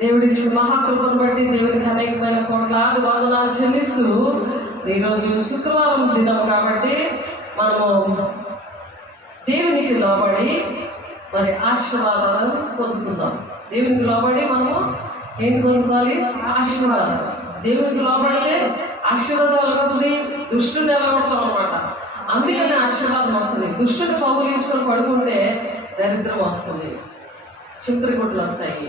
దేవుడిచ్చిన మహాకృపను బట్టి దేవునికి అనేకమైన కోట్లాది వందనాలు చెల్లిస్తూ ఈరోజు శుక్రవారం దినం కాబట్టి మనము దేవునికి లోబడి మరి ఆశీర్వాదాలను పొందుకుందాం. దేవునికి లోబడి మనము ఏం పొందుకోవాలి? ఆశీర్వాదం. దేవునికి లోబడితే ఆశీర్వాదాలు వస్తుంది, దుష్టుని నిలబడతాం అనమాట. అందుకనే ఆశీర్వాదం వస్తుంది. దుష్టుని కౌగిలించుకొని పడుకుంటే దరిద్రం వస్తుంది, చింతరి గుడ్లు వస్తాయి.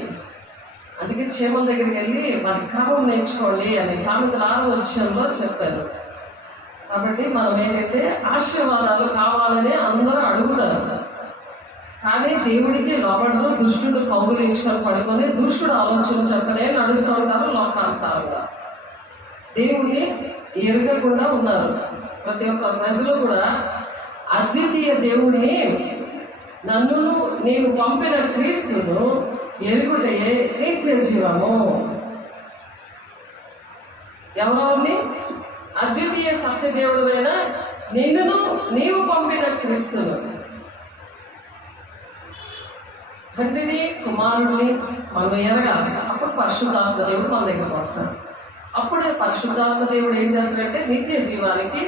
అందుకే క్షేమం దగ్గరికి వెళ్ళి మరి క్రమం నేర్చుకోండి అని సామెతల 6వ అధ్యాయంలో చెప్పారు. కాబట్టి మనం ఏంటంటే ఆశీర్వాదాలు కావాలని అందరూ అడుగుతారు, కానీ దేవుడికి లోబడరు. దుష్టుడు కౌగిలించుకొని పడుకొని దుష్టుడు ఆలోచన చెప్పనే నడుస్తూ ఉంటారు లోకానుసారంగా. దేవుని ఎరగకుండా ఉన్నారు. ప్రతి ఒక్క ప్రజలు కూడా అద్వితీయ దేవుడిని, నన్ను నేను పంపిన క్రీస్తును ఎరుగుటే నిత్య జీవము. ఎవరోని? అద్వితీయ సత్యదేవుడైన నిన్నును నీవు పంపిన క్రీస్తును, తండ్రిని కుమారుడిని మనం ఎరగాలి. అప్పుడు పరిశుద్ధాత్మ దేవుడు మన దగ్గరకు వస్తాడు. అప్పుడే పరిశుద్ధాత్మ దేవుడు ఏం చేస్తాడంటే నిత్య జీవానికి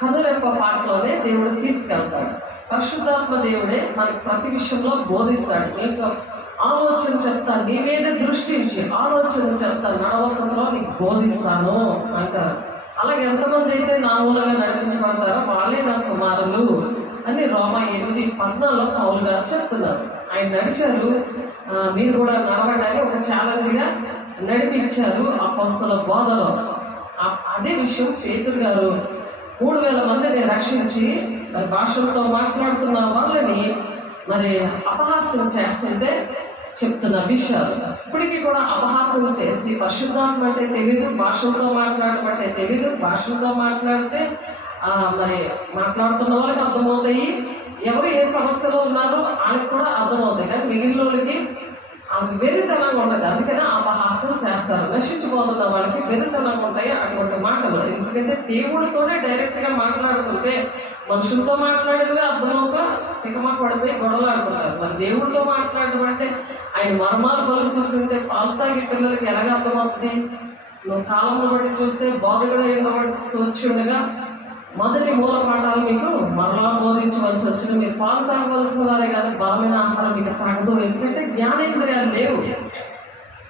కనురెప్ప పాటలోనే దేవుడు తీసుకెళ్తాడు. పరిశుద్ధాత్మ దేవుడే మనకి ప్రతి విషయంలో బోధిస్తాడు. నీకు ఆలోచన చెప్తాను, నీ మీద దృష్టించి ఆలోచన చెప్తాను, నడవసంలో నీకు బోధిస్తాను అంటారు. అలాగే ఎంతమంది అయితే నా మూలంగా నడిపించబడతారో వాళ్ళే నా కుమారులు అని రోమా 8:14 పౌలు గారు చెప్తున్నారు. ఆయన నడిచారు, మీరు కూడా నడవడానికి ఒక ఛాలెంజ్గా నడిపించారు అపోస్తల బోధలో. అదే విషయం పేతురు గారు 3000 మందిని రక్షించి మరి భాషలతో మాట్లాడుతున్న వాళ్ళని మరి అపహాస్యం చేస్తుంటే చెప్తున్న విషయాలు. ఇప్పటికీ కూడా అపహాస్యం చేసి పరిశుద్ధాత్మ అంటే తెలీదు, భాషలతో మాట్లాడటం అంటే తెలీదు. భాషలతో మాట్లాడితే మరి మాట్లాడుతున్న వాళ్ళకి అర్థమవుతాయి, ఎవరు ఏ సమస్యలో ఉన్నారో వాళ్ళకి కూడా అర్థమవుతాయి. కానీ మిగిలిన వాళ్ళకి వెరితనంగా ఉండదు. అందుకనే అపహాస్యం చేస్తారు. నశించిపోతున్న వాళ్ళకి వెరితనంగా ఉంటాయి అటువంటి మాటలు. ఎందుకంటే దేవుడితోనే డైరెక్ట్గా మాట్లాడుతుంటే మనుషులతో మాట్లాడేది అర్థమవుక తికమక పడిపోయి గొడవలు ఆడుకుంటారు. మరి దేవుడితో మాట్లాడడం అంటే ఆయన మర్మాలు పలుకుతుంటే పాలు తాగే పిల్లలకి ఎలాగ అర్థమవుతుంది? నువ్వు కాలంలో బట్టి చూస్తే బోధకుడు ఏదో వచ్చి ఉండగా మొదటి మూల పాఠాలు మీకు మరలా బోధించవలసి వచ్చిన, మీరు పాలు తాగవలసిన వారే కానీ బలమైన ఆహారం మీకు తాగదు. ఎందుకంటే జ్ఞానేంద్రియాలు లేవు,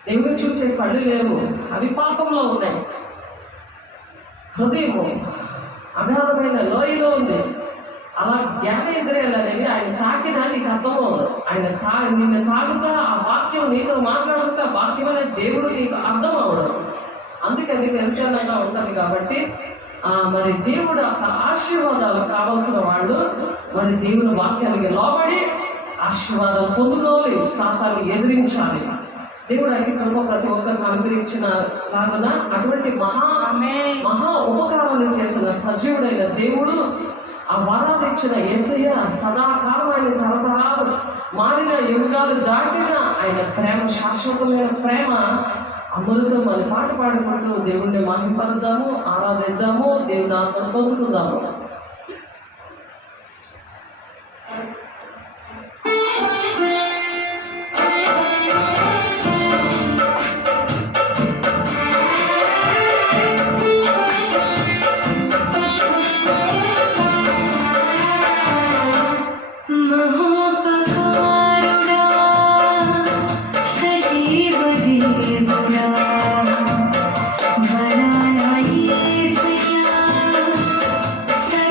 దేవుడిని చూసే కళ్ళు లేవు, అవి పాపంలో ఉన్నాయి. హృదయము అగాధమైన లోయలో ఉంది. అలా జ్ఞానేంద్రియాలు అనేవి ఆయన తాకినా నీకు అర్థమవుతుంది. ఆయన నిన్ను తాగుతా ఆ వాక్యం నీతో మాట్లాడుతా వాక్యం అనే దేవుడు నీకు అర్థం అవ్వడం. అందుకని వెంటనంగా ఉంటుంది. కాబట్టి మరి దేవుడు ఆశీర్వాదాలు కావాల్సిన వాళ్ళు మరి దేవుని వాక్యానికి లోబడి ఆశీర్వాదాలు పొందుకోవాలి, సాతాన్ని ఎదిరించాలి. దేవుడు అన్ని ప్రతి ఒక్కరికి అనుగ్రహించిన లాగా అటువంటి మహా ఉపకారాలు చేసిన సజీవుడైన దేవుడు, ఆ వరాలు ఇచ్చిన యేసయ్య సదాకాలం ఆయన తరతరాలు మారిన యుగాలు దాటిన ఆయన ప్రేమ, శాశ్వతమైన ప్రేమ అమృతం అని పాట పాడుకుంటూ దేవుణ్ణి మహిమపరుద్దాము, ఆరాధిద్దాము, దేవుని ఆత్మను పొందుకుందాము. Say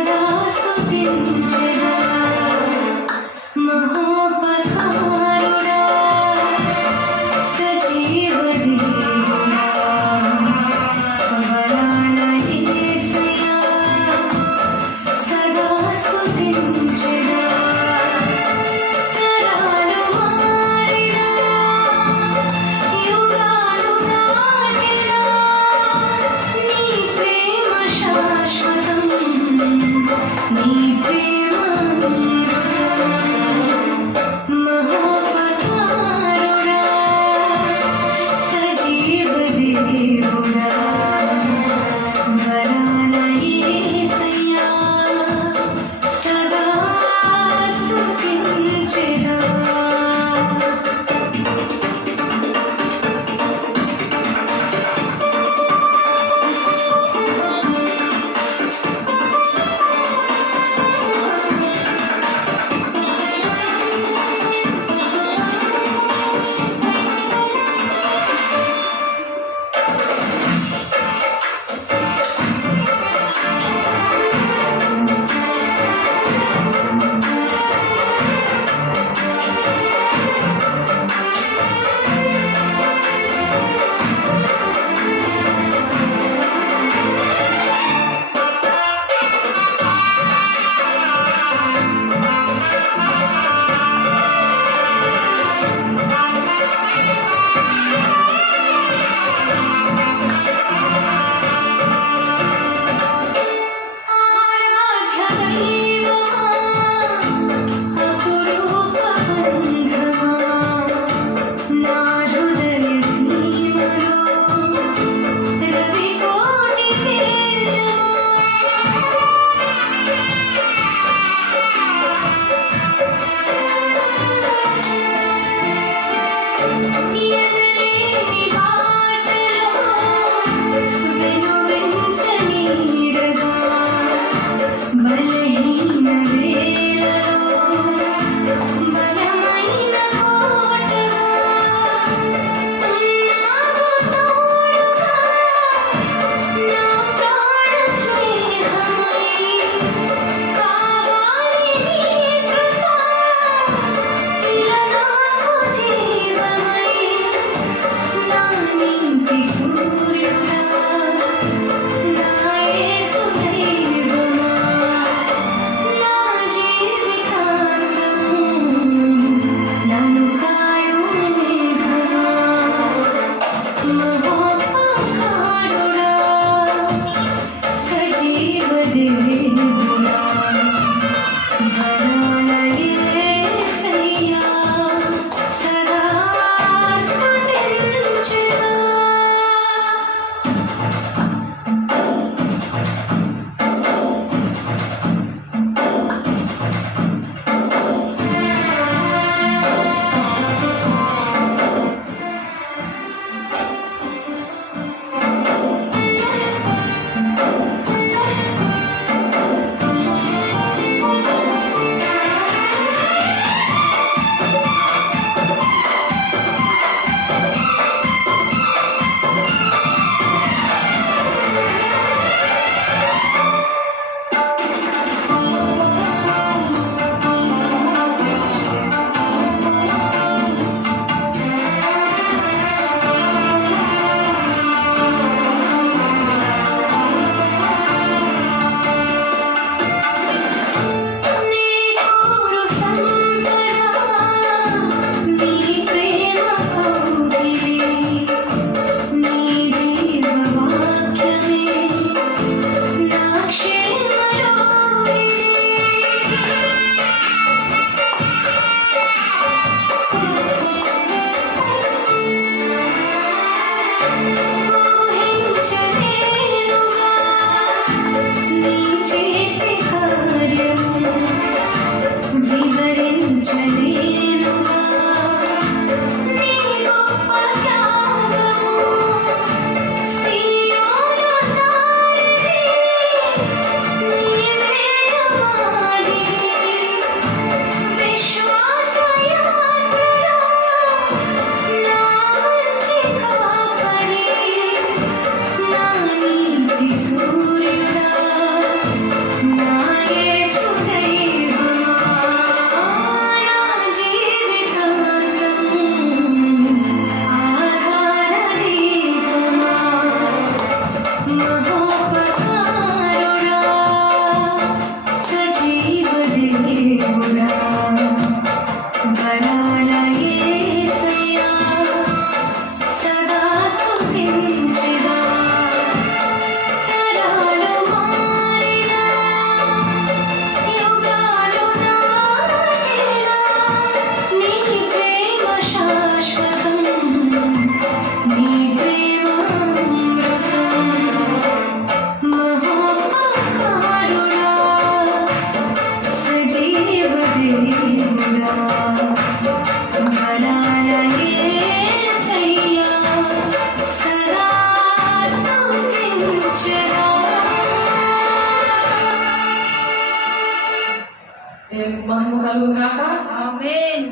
మహిమ కలుగును గాక. ఆమేన్.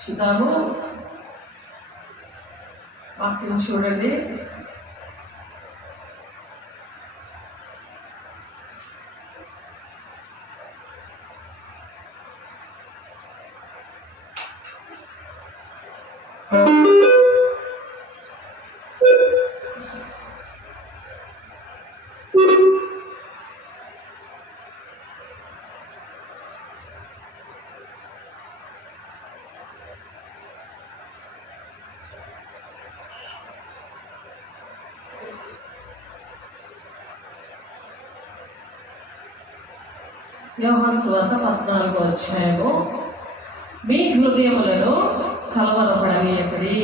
చూద్దాము వాక్యం చూడండి. యోహాను సువార్త 14వ అధ్యాయము. మీ హృదయములను కలవరపడనీయకుడి.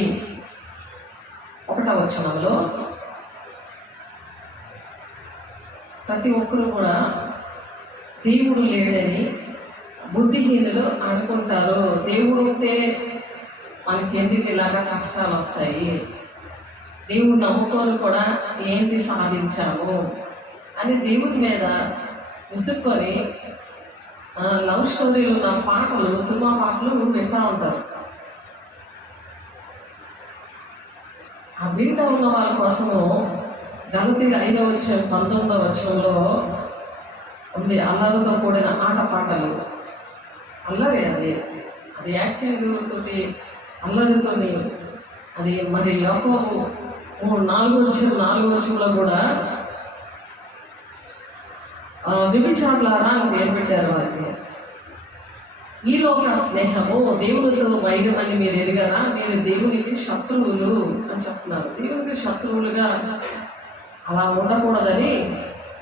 1వ వచనంలో ప్రతి ఒక్కరు కూడా దేవుడు లేడని బుద్ధిహీనులు అనుకుంటారు. దేవుడు ఉంటే మనకి ఎందుకు ఇలాగా కష్టాలు వస్తాయి, దేవుడు నమ్ముకొని కూడా ఏంటి సాధించాము అని దేవుడి మీద విసుక్కొని లవ్ స్టోరీలు ఉన్న పాటలు, సినిమా పాటలు వింటూ ఉంటారు. ఆ వింటూ ఉన్న వాళ్ళ కోసము గలతీయుల 5వ అధ్యాయం 19వ వచనంలో ఉంది, అల్లరితో కూడిన ఆటపాటలు. అల్లరి అది యాక్టింగ్ తోటి, అల్లరితోని అది. మరి యాకోబు 4వ వచనంలో కూడా వ్యభిచారులారా అని పేరు పెట్టారు వారికి. ఈ లోక స్నేహము దేవునితో వైరమని మీరు ఎరగరా, మీరు దేవునికి శత్రువులు అని చెప్తున్నారు. దేవునికి శత్రువులుగా అలా ఉండకూడదని,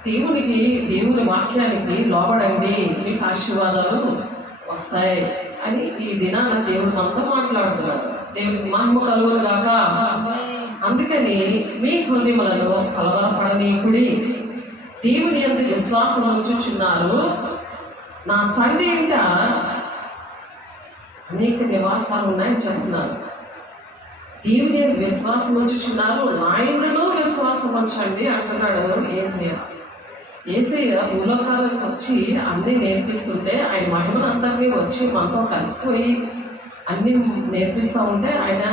దేవుని వాక్యానికి లోబడండి, మీకు ఆశీర్వాదాలు వస్తాయి అని ఈ దినాన దేవుడు మనతో మాట్లాడుతున్నారు. దేవునికి మహిమ కలుగును గాక. అందుకని మీ హృదయములను కలవరపడనీకుడి, దేవుని యందు విశ్వాసం ఉంచుచున్నారు, నా తండ్రి ఇంకా అనేక నివాసాలు ఉన్నాయని చెప్తున్నారు. దేవుని యందు విశ్వాసం ఉంచుచున్నారు, నా యందును విశ్వాసం ఉంచండి అంటున్నాడు యేసయ్య భూలోకాలకు వచ్చి అన్నీ నేర్పిస్తుంటే, ఆయన మహిమనందరినీ వచ్చి మనతో కలిసిపోయి అన్నీ నేర్పిస్తూ ఉంటే ఆయన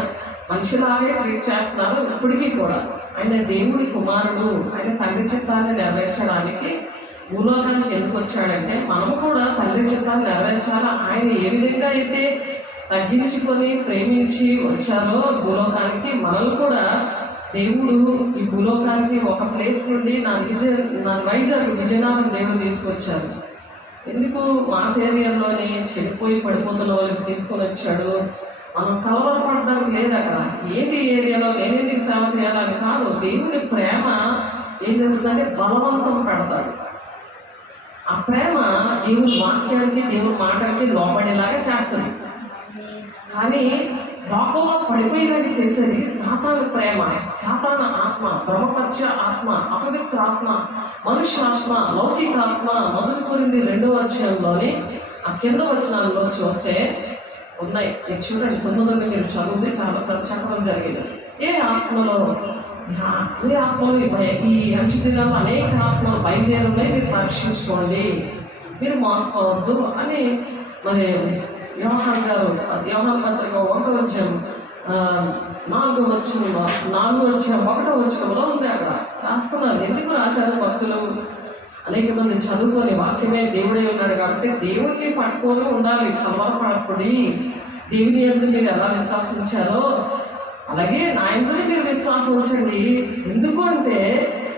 మనిషిలాగే ట్రీట్ చేస్తున్నారు. ఇప్పటికీ కూడా ఆయన దేవుడి కుమారుడు, ఆయన తండ్రి చిత్తాన్ని నెరవేర్చడానికి భూలోకానికి ఎందుకు వచ్చాడంటే, మనము కూడా తండ్రి చిత్తాన్ని నెరవేర్చాలా. ఆయన ఏ విధంగా అయితే తగ్గించుకొని ప్రేమించి వచ్చారో భూలోకానికి, మనల్ని కూడా దేవుడు ఈ భూలోకానికి ఒక ప్లేస్ నుండి నా వైజాగ్ విజయనగరం దేవుడు తీసుకొచ్చారు. ఎందుకు మాస్ ఏరియాలోనే చెడిపోయి పడిపోతున్న వాళ్ళకి తీసుకొని వచ్చాడు. మనం కలవరపడడానికి లేదు అక్కడ. ఏంటి ఏరియాలో నేనేందుకు సేవ చేయాలని కాదు, దేవుని ప్రేమ ఏం చేస్తుందంటే బలవంతం పెడతాడు. ఆ ప్రేమ దేవుని వాక్యానికి, దేవుని మాటలకి లోపడేలాగా చేస్తుంది. కానీ లోకంలో పడిపోయేలాగా చేసేది సాతాను ప్రేమ, సాతాను ఆత్మ, బ్రహ్మపత్య ఆత్మ, అపవిత్ర ఆత్మ, మనుష్యాత్మ, లౌకిక ఆత్మ. మొదలు కోరింది 2వ అధ్యాయంలోని ఆ కింద వచనాల్లో చూస్తే ఉన్నాయి. చూడండి, 9 మీరు చదివితే చాలాసార్లు చెప్పడం జరిగింది. ఏ ఆత్మలో ఈ అంచుదినాల్లో అనేక ఆత్మలు బయలుదేరున్నాయి, మీరు పరీక్షించుకోండి, మీరు మోసపోవద్దు అని. మరి యోహాన్ గారు యోహాన్ పత్రిక 1వ అధ్యాయం 4వ వచనంలో ఉంది. అక్కడ రాస్తున్నారు. ఎందుకు రాశారు భక్తులు? అనేక మంది చదువుకొని వాక్యమే దేవుడే ఉన్నాడు కాబట్టి దేవుడిని పట్టుకొని ఉండాలి, కలవరపడకూడి. దేవుని యందు మీరు ఎలా విశ్వాసించారో అలాగే నా యందు మీరు విశ్వాసం ఉంచండి. ఎందుకు అంటే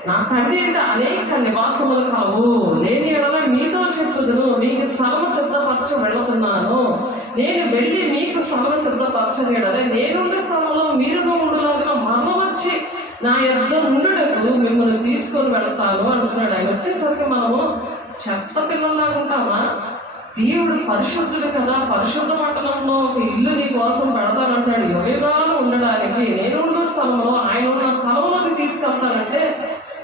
నా తండ్రి అంటే అనేక నివాసములు కలవు, లేని ఎడల మీతో చెప్పుదును, మీకు స్థలము సిద్ధపరచ వెళుతున్నాను. నేను వెళ్ళి మీకు స్థలము సిద్ధపరచని ఎడల నేనుండే స్థలంలో మీరును ఉండలాగా మరణ వచ్చి నా యొద్ద నుండుటకు మిమ్మల్ని తీసుకొని వెళతాను అంటున్నాడు. ఆయన వచ్చేసరికి మనము చెత్త పిల్లల్లాగా ఉంటామా? దేవుడు పరిశుద్ధుడు కదా, పరిశుద్ధ పట్టణంలో ఒక ఇల్లు నీ కోసం పెడతానంటాడు. యుగాలు ఉండడానికి నేనున్న స్థలంలో, ఆయన ఉన్న స్థలంలోకి తీసుకెళ్తానంటే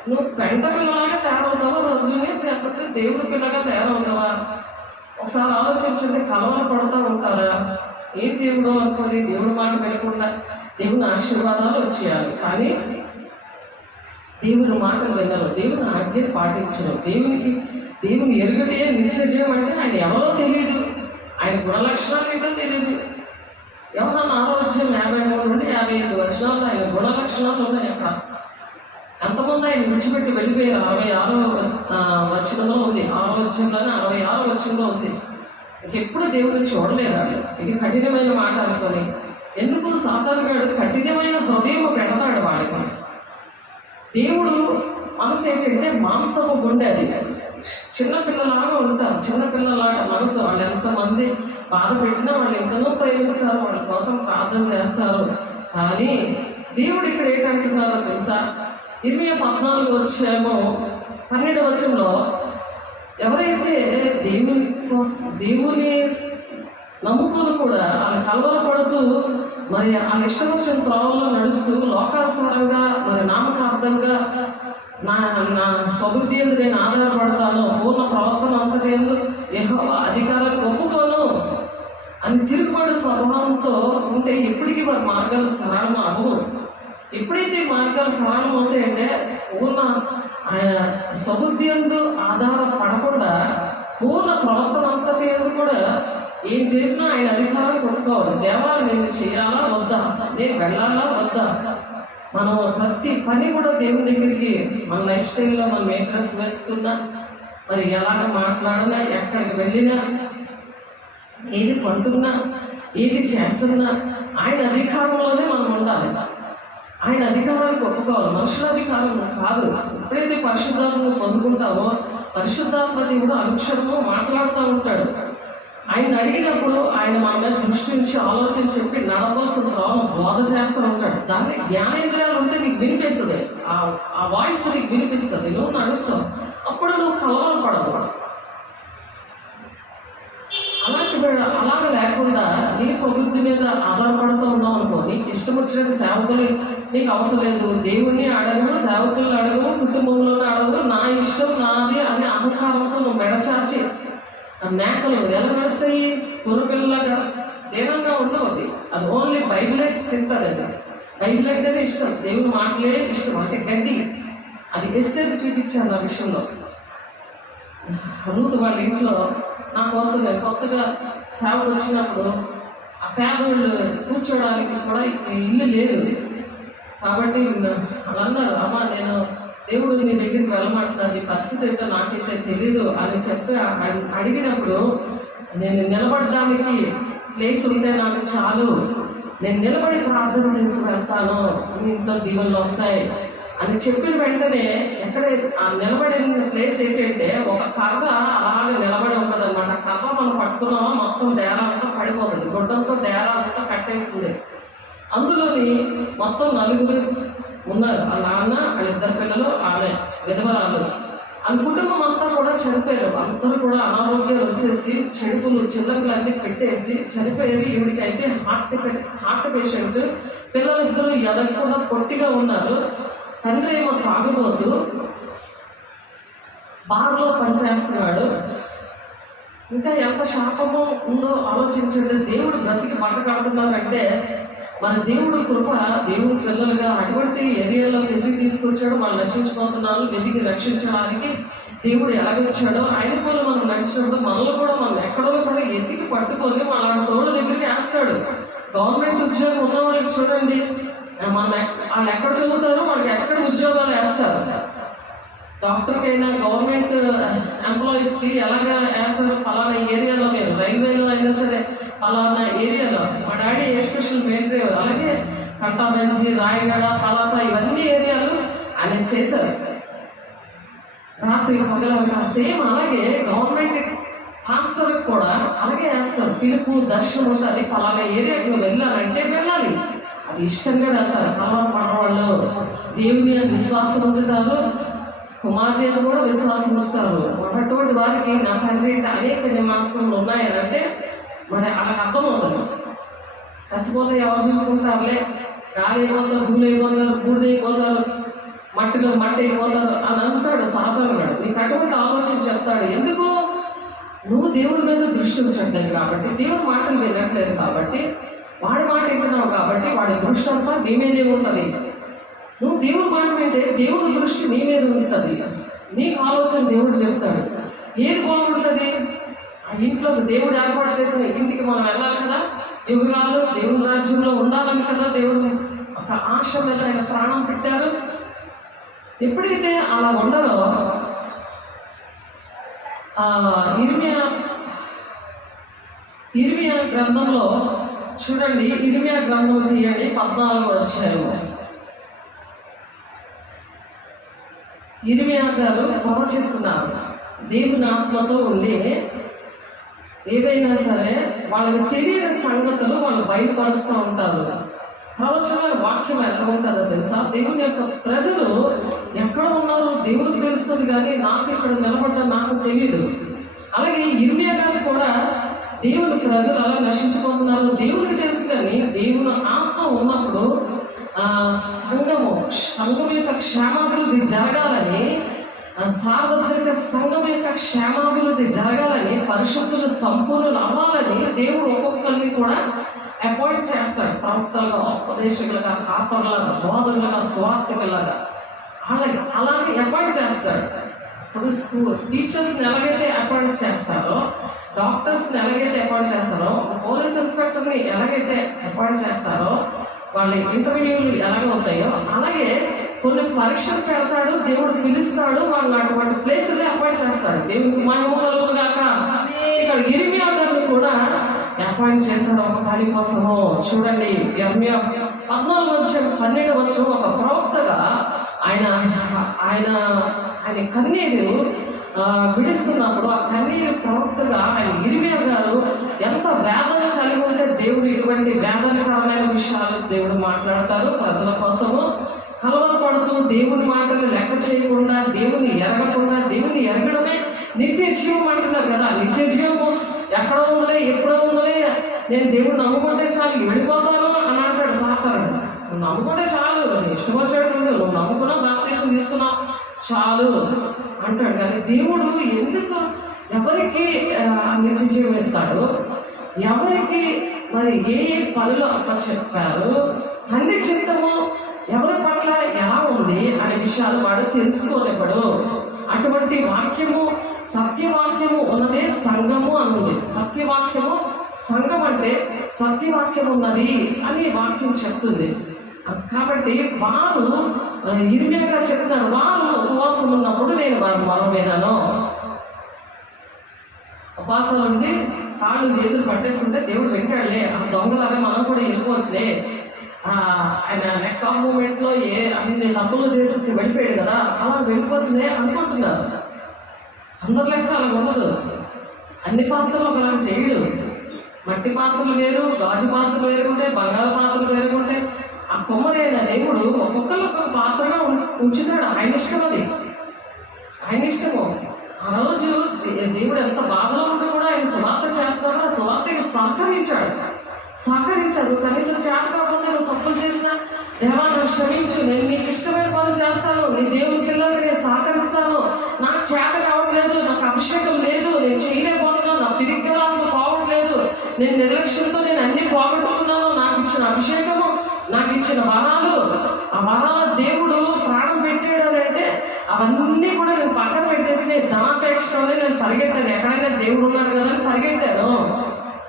నువ్వు పెంట పిల్లలాగా తయారవుతావా? రోజుని లేకపోతే దేవుడి పిల్లగా తయారవుతావా? ఒకసారి ఆలోచించండి. కలవర పడుతూ ఉంటారా? ఏం దేవుడు అనుకోని దేవుడి మాట వినకుండా దేవుని ఆశీర్వాదాలు వచ్చేయాలి, కానీ దేవుని మాటలు వినరు, దేవుని ఆజ్ఞను పాటించరు. దేవుని ఎరుగటే నిత్యజయం అంటే ఆయన ఎవరో తెలియదు, ఆయన గుణలక్షణాలు ఏంటో తెలియదు. యోహాను 6వ అధ్యాయం 53 నుండి 55 వచనాలు ఆయన గుణలక్షణాలు ఉన్నాయి. అక్కడ ఎంతమంది ఆయన విడిచిపెట్టి వెళ్ళిపోయారు? 66వ వచనంలో ఉంది. 6వ అధ్యాయంలోనే 66వ వచనంలో ఉంది. ఇంకెప్పుడు దేవుడిని చూడలేదు. ఇది కఠినమైన మాట అనుకొని. ఎందుకు? సాతాను గాడు కఠినమైన హృదయం పెడతాడు వాడికి. దేవుడు మనసు ఏంటంటే మాంసము గుండె. అది చిన్నపిల్లలాగా ఉంటారు, చిన్నపిల్లలాగా మనసు. వాళ్ళు ఎంతమంది బాధ పెట్టినా వాళ్ళు ఎంతనో ప్రేమిస్తారు, వాళ్ళ కోసం ప్రార్థన చేస్తారు. కానీ దేవుడు ఇక్కడ ఏంటంటున్నారో తెలుసా? 14వ అధ్యాయము 12వ వచనంలో ఎవరైతే దేవుని నమ్ముకొని కూడా వాళ్ళ కలవరపడుతూ మరి వాళ్ళ ఇష్టం వచ్చిన త్రోవల్లో నడుస్తూ లోకానుసారంగా మరి నామకార్థంగా నా స్వబుద్ధి ఎందు నేను ఆధారపడతాను, పూర్ణ ప్రవర్తన అంతటి ఎందు యెహోవా అధికారాన్ని ఒప్పుకోను, అని తిరుగుబాటు స్వభావంతో ఉంటే ఎప్పటికీ వారి మార్గాలు సరళం అవ్వవు. ఎప్పుడైతే మార్గాలు సరళం అవుతాయంటే పూర్ణ సబుద్ధియందు ఆధారపడకుండా పూర్ణ ప్రవర్తన అంతటి కూడా ఏం చేసినా ఆయన అధికారం కొట్టుకోవాలి. దేవా నేను చేయాలా వద్దా, నేను వెళ్ళాలా వద్దా, మనం ప్రతి పని కూడా దేవుని దగ్గరికి మన లైఫ్ స్టైల్లో మనం ఏ డ్రెస్ వేసుకున్నా, మరి ఎలాగ మాట్లాడినా, ఎక్కడికి వెళ్ళినా, ఏది కొంటున్నా, ఏది చేస్తున్నా ఆయన అధికారంలోనే మనం ఉండాలి. ఆయన అధికారానికి ఒప్పుకోవాలి, మనుషుల అధికారం కాదు. ఎప్పుడైతే పరిశుద్ధాత్మను పొందుకుంటామో పరిశుద్ధాత్మ దేవుడు అనుక్షణము మాట్లాడుతూ ఉంటాడు. ఆయన అడిగినప్పుడు ఆయన మన మీద దృష్టి నుంచి ఆలోచన చెప్పి నడవలసిన త్రోవను బోధ చేస్తూ ఉంటాడు. దాన్ని జ్ఞానేంద్రియాలు ఉంటే నీకు వినిపిస్తుంది, ఆ వాయిస్ నీకు వినిపిస్తుంది, నువ్వు నడుస్తావు. అప్పుడు నువ్వు కలవరపడవు. అలాగ లేకుండా నీ స్వబుద్ధి మీద ఆధారపడుతూ ఉన్నావు అనుకో, నీకు ఇష్టం వచ్చినట్టు సేవకులు నీకు అవసరం లేదు, దేవుణ్ణి అడగవు, సేవకులను అడగవు, కుటుంబంలోనే అడగవు, నా ఇష్టం నాది అనే అహంకారంతో నువ్వు మెడచాచి మేకలు ఎలా నడుస్తాయి? పురపిల్లలాగా దేనంగా ఉండవు. అది ఓన్లీ బైబిలే తింటుంది. అది బైబిల్ అంటేనే ఇష్టం, దేవుని మాటలే ఇష్టం. అంటే గడ్డి అది ఎస్తేది చూపించాను ఆ విషయంలో. రూతు వాళ్ళ ఇంట్లో నా కోసం నేను కొత్తగా సేవకు వచ్చినప్పుడు ఆ పేదవాళ్ళు కూర్చోడానికి కూడా ఇల్లు లేదు. కాబట్టి వాళ్ళు అన్నారు, అమ్మ నేను దేవుడు నీ దగ్గరికి వెళ్ళమంటున్నాను, నీ పరిస్థితి ఏంటో నాకైతే తెలీదు అని చెప్పి అడిగినప్పుడు, నేను నిలబడడానికి ప్లేస్ ఉంటే నాకు చాలు, నేను నిలబడి ప్రార్థన చేసి వెళ్తాను, మీ ఇంట్లో దీవెనలు వస్తాయి అని చెప్పిన వెంటనే ఎక్కడ ఆ నిలబడిన ప్లేస్ ఏంటంటే ఒక కర్ర అలాగే నిలబడి ఉంటుంది అనమాట. కర్ర మనం పట్టుకున్నామో మొత్తం డేరా అంతా పడిపోతుంది, గుడ్డంతో డేరా అంతా కట్టేస్తుంది. అందులోని మొత్తం 4 ఉన్నారు, వాళ్ళ నాన్న, వాళ్ళిద్దరు పిల్లలు, ఆమె విధవరాలు. ఆ కుటుంబం అంతా కూడా చనిపోయారు. అందరూ కూడా అనారోగ్యాలు వచ్చేసి చెడుపులు చిల్లకులన్నీ పెట్టేసి చనిపోయారు. ఈవిడికి అయితే హార్ట్ పేషెంట్, పిల్లలు ఇద్దరు ఎదకు కూడా పొట్టిగా ఉన్నారు. తండ్రి ఏమో తాగుబోతు, బార్లో పనిచేస్తున్నాడు. ఇంకా ఎంత శాపము ఉందో ఆలోచించండి. దేవుడు బ్రతికి బట్ట కడుతున్నారంటే మన దేవుడు కృప, దేవుడి పిల్లలుగా అటువంటి ఏరియాలోకి ఎందుకు తీసుకొచ్చాడో, మనం నశించిపోతున్నాను వెతికి రక్షించడానికి దేవుడు ఎలాగొచ్చాడో, ఆయన కూడా మనం నడిచినప్పుడు మనల్ని కూడా మనం ఎక్కడో సరే ఎతికి పట్టుకొని మన తోడు దగ్గరికి వేస్తాడు. గవర్నమెంట్ ఉద్యోగం ఉన్న వాళ్ళకి చూడండి, వాళ్ళు ఎక్కడ చదువుతారో వాళ్ళకి ఎక్కడ ఉద్యోగాలు వేస్తారు. డాక్టర్కైనా గవర్నమెంట్ ఎంప్లాయీస్కి ఎలాగా వేస్తారు, ఫలానా ఏరియాలో, మీరు రైల్వేలో అయినా సరే ఫలానా ఏరియాలో. మా డాడీ ఎస్పెషల్ మెయిన్ డ్రైవర్, అలాగే కంటాబంజి, రాయగడ, పలాస ఇవన్నీ ఏరియాలు ఆయన చేశారు. రాత్రి పగలగా సేమ్ అలాగే గవర్నమెంట్ పాస్టర్కి కూడా అలాగే వేస్తారు. పిలుపు దర్శనం ఉంటుంది, ఫలానా ఏరియాకి వెళ్ళాలంటే వెళ్ళాలి, అది ఇష్టంగా వెళ్తారు. కలవరం పడవాళ్ళు దేవుని విశ్వాసం ఉంచుతారు, కుమార్తె కూడా విశ్వాసం ఉంచుతారు. అటువంటి వారికి నా తండ్రి అనేక నివాసములు ఉన్నాయనంటే మరి వాళ్ళకి అర్థమవుతుంది. చచ్చిపోతే ఎవరు చూసుకుంటారులే, గాలి అయిపోతారు, భూమి అయిపోతారు, బూడిద అయిపోతారు, మట్టిలో మట్టి అయిపోతారు అని అంటాడు సాధారణ. నీకు అటువంటి ఆలోచన చెప్తాడు. ఎందుకు? నువ్వు దేవుడి మీద దృష్టి ఉంచట్లేదు కాబట్టి, దేవుడి మాటలు వినట్లేదు కాబట్టి, వాడి మాట వింటున్నావు కాబట్టి వాడి దృష్టి అంతా నీ మీదే ఉంటుంది. నువ్వు దేవుడి మాట వింటే దేవుడి దృష్టి నీ మీద ఉంటుంది. నీకు ఆలోచన దేవుడు చెప్తాడు. ఏది బాగుంటుంది? ఆ ఇంట్లో దేవుడు ఏర్పాటు చేసిన ఇంటికి మనం వెళ్ళాలి కదా, యుగాలు దేవుడి రాజ్యంలో ఉండాలని కదా దేవుడు ఒక ఆశ మీద ఆయన ప్రాణం పెట్టారు. ఎప్పుడైతే అలా ఉండరో, ఇర్మియా గ్రంథంలో చూడండి, ఇర్మియా గ్రంథం తీయండి, 14వ అధ్యాయం. ఇర్మియా గారు ప్రవచిస్తున్నారు. దేవుని ఆత్మతో ఉండి ఏవైనా సరే వాళ్ళకి తెలియని సంగతులు వాళ్ళు బయలుపరుస్తూ ఉంటారు. ప్రవచన వాక్యం ఎక్కడ ఉంటుందో తెలుసా? దేవుని యొక్క ప్రజలు ఎక్కడ ఉన్నారో దేవుడికి తెలుస్తుంది, కానీ నాకు ఇక్కడ నిలబడ్డా నాకు తెలియదు. అలాగే ఇర్మియా గారు కూడా దేవుని ప్రజలు అలా నశించిపోతున్నారో దేవుడికి తెలుసు, కానీ దేవుని ఆత్మ ఉన్నప్పుడు సంఘం యొక్క క్షేమాభివృద్ధి జరగాలని సార్వత్రిక సంఘం యొక్క క్షేమాభివృద్ధి జరగాలని, పరిశుద్ధులు సంపూర్ణులు అవ్వాలని దేవుడు ఒక్కొక్కరిని కూడా అపాయింట్ చేస్తాడు. ప్రవక్తలుగా, ఉపదేశకులుగా, కాపర్లాగా, బోధకులుగా, స్వార్థకులుగా అలాగే అపాయింట్ చేస్తాడు. ఇప్పుడు టీచర్స్ని ఎలాగైతే అపాయింట్ చేస్తారో, డాక్టర్స్ని ఎలాగైతే అపాయింట్ చేస్తారో, పోలీస్ ఇన్స్పెక్టర్ని ఎలాగైతే అపాయింట్ చేస్తారో, వాళ్ళ ఇంటర్వ్యూలు ఎలాగ అవుతాయో అలాగే కొన్ని పరీక్షలు పెడతాడు దేవుడు, పిలుస్తాడు, వాళ్ళని అటువంటి ప్లేసులే అపాయింట్ చేస్తాడు. దేవుడికి మహిమ కలుగును గాక. ఇక్కడ ఇర్మియా గారిని కూడా అపాయింట్ చేశాడు ఒక పని కోసము. చూడండి, ఇర్మియా 14:12 ఒక ప్రవక్తగా ఆయన ఆయన ఆయన కన్నీరు విడుస్తున్నప్పుడు, ఆ కన్నీరు ప్రవక్తగా ఆయన ఇర్మియా గారు ఎంత వేదన కలిగి ఉంటే దేవుడు ఇటువంటి వేదనకరమైన విషయాలు దేవుడు మాట్లాడతారు ప్రజల కోసము. కలవరపడుతూ దేవుని మాటలు లెక్క చేయకుండా, దేవుని ఎరగకుండా, దేవుని ఎరగడమే నిత్య జీవం అంటున్నారు కదా. నిత్య జీవము ఎక్కడ ఉందలే, ఎప్పుడో ఉందలే, నేను దేవుడు నమ్ముకుంటే చాలు వెళ్ళిపోతాను అని అంటాడు సాతాను. నువ్వు నమ్ముకుంటే చాలు, నీ ఇష్టం వచ్చేటట్టు నువ్వు నమ్ముకున్నావు, బాప్తిసం తీసుకున్నావు చాలు అంటాడు. కానీ దేవుడు ఎందుకు ఎవరికి నిత్య జీవం ఇస్తాడు, ఎవరికి మరి ఏ ఏ పనులు చెప్పారు, తండ్రి చిత్తము ఎవరి పట్ల ఎలా ఉంది అనే విషయాలు వాడు తెలుసుకోలేపడు. అటువంటి వాక్యము, సత్యవాక్యము ఉన్నదే సంఘము అని ఉంది. సత్యవాక్యము, సంఘం అంటే సత్యవాక్యం ఉన్నది అని వాక్యం చెప్తుంది. కాబట్టి వారు ఇర్మియాగా చెప్తున్నారు, వారు ఉపవాసం ఉన్నప్పుడు నేను వారు మొరవేనాను. ఉపవాసాలు ఉండి కాళ్ళు చేతులు పట్టేసుకుంటే దేవుడు వెంటాడులే, ఆ దొంగలాగా మనం కూడా వెళ్ళిపోవచ్చులే, ఆయన నెక్ ఆఫ్ మూమెంట్లో అన్ని తప్పులు చేసేసి వెళ్ళిపోయాడు కదా, అలా వెళ్ళిపోవచ్చులే అనుకుంటున్నారు. అందరి లెక్క అలా ఉండదు. అన్ని పాత్రలు ఒకలా చేయడు. మట్టి పాత్రలు వేరు, గాజు పాత్రలు వేరుగుంటాయి, బంగారు పాత్రలు వేరుగుంటాయి. ఆ కొమ్మరైన దేవుడు ఒక్కొక్కరు ఒక్కొక్క పాత్రగా ఉంచుతాడు. ఆయన ఇష్టం, అది ఆయన ఇష్టము. ఆ రోజు దేవుడు ఎంత బాధలో ఉందో కూడా ఆయన సువార్త చేస్తాడో, ఆ సువార్తకి సహకరించాడు. కనీసం చేత కాకపోతే నువ్వు తప్పులు చేసినా, దేవా నన్ను క్షమించు, నేను నీకు ఇష్టమైన పనులు చేస్తాను, నీ దేవుని పిల్లలకి నేను సహకరిస్తాను, నాకు చేత కావట్లేదు, నాకు అభిషేకం లేదు, నేను చేయలేకపోతున్నాను, నా పిరిగ్గలాంటి పోవట్లేదు, నేను నిర్లక్ష్యంతో నేను అన్ని పోగొట్టుకున్నాను, నాకు ఇచ్చిన అభిషేకము, నాకు ఇచ్చిన వరాలు, ఆ వరాల దేవుడు ప్రాణం పెట్టాడు అని అంటే అవన్నీ కూడా నేను పక్కన పెట్టేసి నేను ధనాపేక్షలోనే నేను పరిగెట్టాను. ఎక్కడైనా దేవుడు ఉన్నాడు కదా అని పరిగెట్టాను.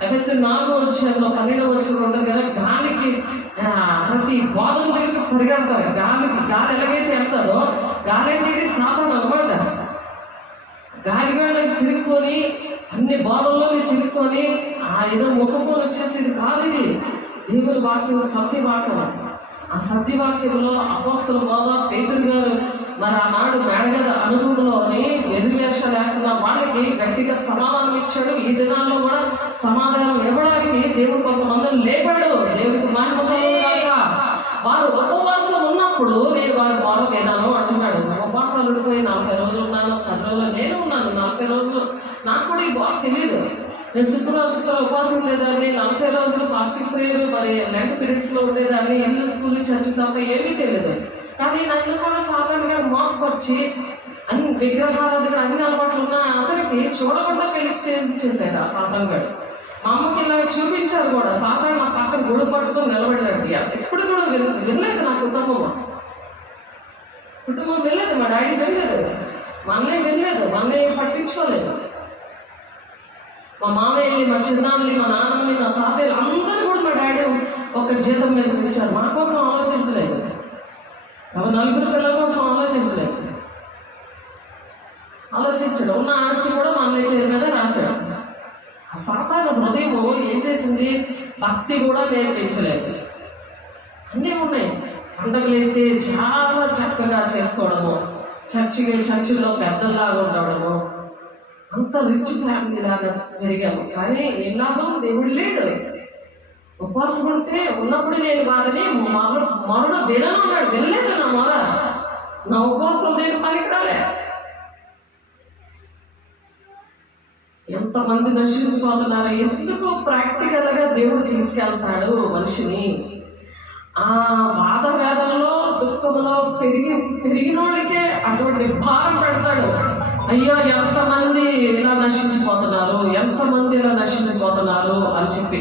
ఎఫెసీ 4:12 ఉంటుంది కదా, గాలికి ప్రతి బోధన దగ్గరికి పరిగెడతారు. గాలి ఎలాగైతే వెళ్తారో, గాలి అంటే సాధన అనమాట. గాలిగాళ్ళకి తిరుక్కొని అన్ని బోధనలోని తిరుక్కొని ఏదో ముఖంలో వచ్చేసి ఇది కాదు, ఇది దేవుని వాక్యం, సత్యవాక్యం. ఆ సత్యవాక్యంలో అపోస్తల బోధ పేతురు గారు మరి ఆనాడు మేడగద అనుభవంలోని వెర్రివేషాలు వేస్తున్న వాళ్ళకి గట్టిగా సమాధానం ఇచ్చాడు. ఈ దినాల్లో కూడా సమాధానం ఇవ్వడానికి దేవుడు కొంతమందిని లేపాడు. దేవుడికి మహిమ కలుగును గాక. వారు ఉపవాసం ఉన్నప్పుడు నేను వారి మొర విన్నాను అంటున్నాడు. ఉపవాసాలు ఉండిపోయి 40 రోజులు ఉన్నాను, 10 రోజులు నేను ఉన్నాను. 40 రోజులు నాకు కూడా ఈ బాగా తెలియదు. నేను శుక్రవారం ఉపవాసం ఉండేదాన్ని, 40 రోజులు ఫాస్టింగ్ ప్రేయర్, మరి లెంట్ పీరియడ్స్లో ఉండేదాన్ని, ఇల్లు స్కూల్ చర్చ్ తప్ప ఏమీ తెలియదు. కానీ నన్ను కూడా సాధారణంగా మోసపరిచి అన్ని విగ్రహారాధన అన్ని అలవాట్లు ఉన్న అతనికి చూడకుండా పెళ్లి చేశాడు ఆ సాధారణంగా. మా అమ్మకి ఇలా చూపించారు కూడా. సాధారణ నా పక్కన గొడుగు పట్టుకొని నిలబడేదండి. ఎప్పుడు కూడా వెళ్ళలేదు నా కుటుంబం వెళ్ళలేదు. మా డాడీ వెళ్ళలేదు, మా అన్నయ్య వెళ్ళలేదు, మా అన్నయ్య పట్టించుకోలేదు. మా మామయ్య, మా చిన్నాన్నని, మా నాన్నని, మా తాతయ్యలు అందరూ కూడా మా డాడీ ఒక జీతం మీద పిలిచారు. మా కోసం ఆలోచించలేదు, మా 4 పిల్లల కోసం ఆలోచించడం. ఉన్న ఆస్తి కూడా మా అన్నయ్య పేరు మీద రాశాడు. ఆ సాతాను హృదయం ఏం చేసింది, భక్తి కూడా నేర్పించలేదు. అన్నీ ఉన్నాయి. పండుగలైతే చాలా చక్కగా చేసుకోవడము, చర్చిలో పెద్దలాగా ఉండడము, అంత రిచ్ ఫ్యామిలీ లాగా పెరిగాము. కానీ ఏం లాభం, దేవుడు లేడు. ఉపవాసం ఉంటే ఉన్నప్పుడు నేను వారిని మరణ వినన్నాడు. వినలేదు నా మొర, నా ఉపవాసం నేను పలికిరాలే. ఎంతమంది నశించిపోతున్నారు. ఎందుకు ప్రాక్టికల్గా దేవుడు తీసుకెళ్తాడు మనిషిని. ఆ బాధ వేదనలో దుఃఖంలో పెరిగిన వాళ్ళకే అటువంటి భారం పెడతాడు. అయ్యో ఎంతమంది ఇలా నశించిపోతున్నారు, ఎంతమంది ఇలా నశించిపోతున్నారు అని చెప్పి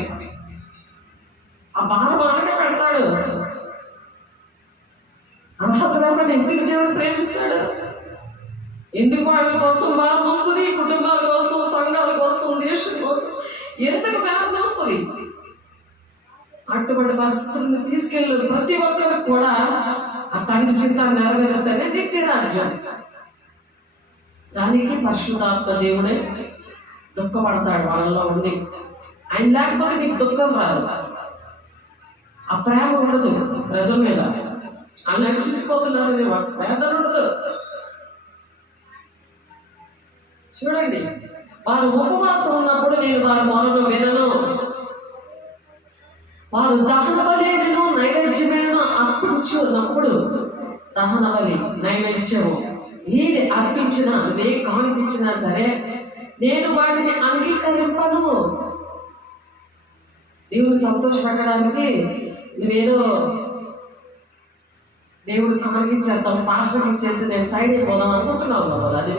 ఆ భారం అలాగే పెడతాడు. అర్హత లేకుండా ఎందుకు దేవుడు ప్రేమిస్తాడు? ఎందుకు వాళ్ళ కోసం భారం వస్తుంది, కుటుంబాల కోసం, సంఘాల కోసం, దేశం కోసం ఎందుకు వేదన వస్తుంది? అటువంటి పరిస్థితులను తీసుకెళ్ళి ప్రతి ఒక్కరికి కూడా ఆ తండ్రి చిత్తాన్ని నెరవేరుస్తేనే నిత్య రాజ్యం. దానికి పరిశుద్ధాత్మ దేవుడే దుఃఖపడతాడు వాళ్ళలో ఉండి. ఆయన లేకపోతే నీకు దుఃఖం రాదు, ఆ ప్రేమ ఉండదు ప్రజల మీద. వాళ్ళు నశించిపోతున్నారని వేదన ఉండదు. చూడండి, వారు ఉపవాసం ఉన్నప్పుడు నేను వారి మొరను వినను, వారు దహన బలిను నైవేద్యమైన అర్పించి ఉన్నప్పుడు, దహన బలి నైవేద్యము ఏది అర్పించినా, ఏ కానిపించినా సరే నేను వాటిని అంగీకరింపను. దేవుడు సంతోషపెట్టడానికి నువ్వేదో దేవుడు కానిపించేద్దాం, పాస్టర్కి ఇచ్చేసి నేను సైడ్ అయిపోదాం అనుకుంటున్నావు కదా, అది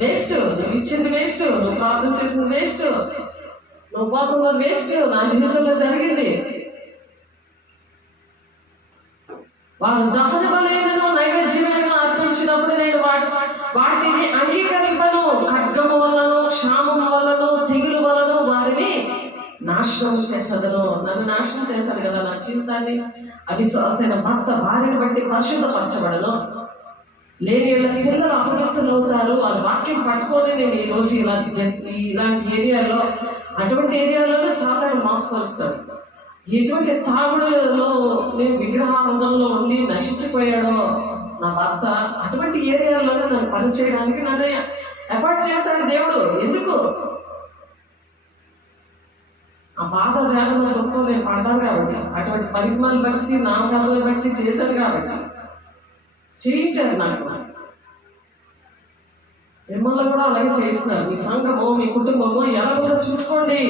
వేస్ట్. నువ్వు ఇచ్చింది వేస్ట్, నువ్వు ప్రార్థన చేసింది వేస్ట్, నువ్వు ఉపవాసం వేస్ట్. నా జీవితంలో జరిగింది. వారు దహన బలిను నైవేద్యమైన అర్పించినప్పుడు నేను వాటిని అంగీకరింపను. ఖడ్గము వల్లను, క్షామము వల్లను, తెగులు వల్లను వారిని నాశనం చేసేదను. నన్ను నాశనం చేశాడు కదా, నా జీవితాన్ని. అవిశ్వాసైన భర్త భార్యను బట్టి పరిశుద్ధపరచబడను, లేని పిల్లలు అపగత్తులు అవుతారు అని వాక్యం పట్టుకొని నేను ఈరోజు ఇలాంటి ఏరియాలో, అటువంటి ఏరియాలోనే సాధారణ మోసపరుస్తాడు. ఎటువంటి తాగుడులో విగ్రహానందంలో ఉండి నశించిపోయాడో నా భర్త, అటువంటి ఏరియాలోనే నన్ను పని చేయడానికి నన్ను అపాయింట్ చేశాడు దేవుడు. ఎందుకు? ఆ బాధ వేదన దుఃఖం నేను పడతాను కాబట్టి, అటువంటి పరిమాణ బట్టి, నామకాలను బట్టి చేశాను కాబట్టి చేయించాడు నాకు. మిమ్మల్ని కూడా అలాగే చేస్తున్నారు. మీ సంఘము, మీ కుటుంబము ఎలా కూడా చూసుకోండి.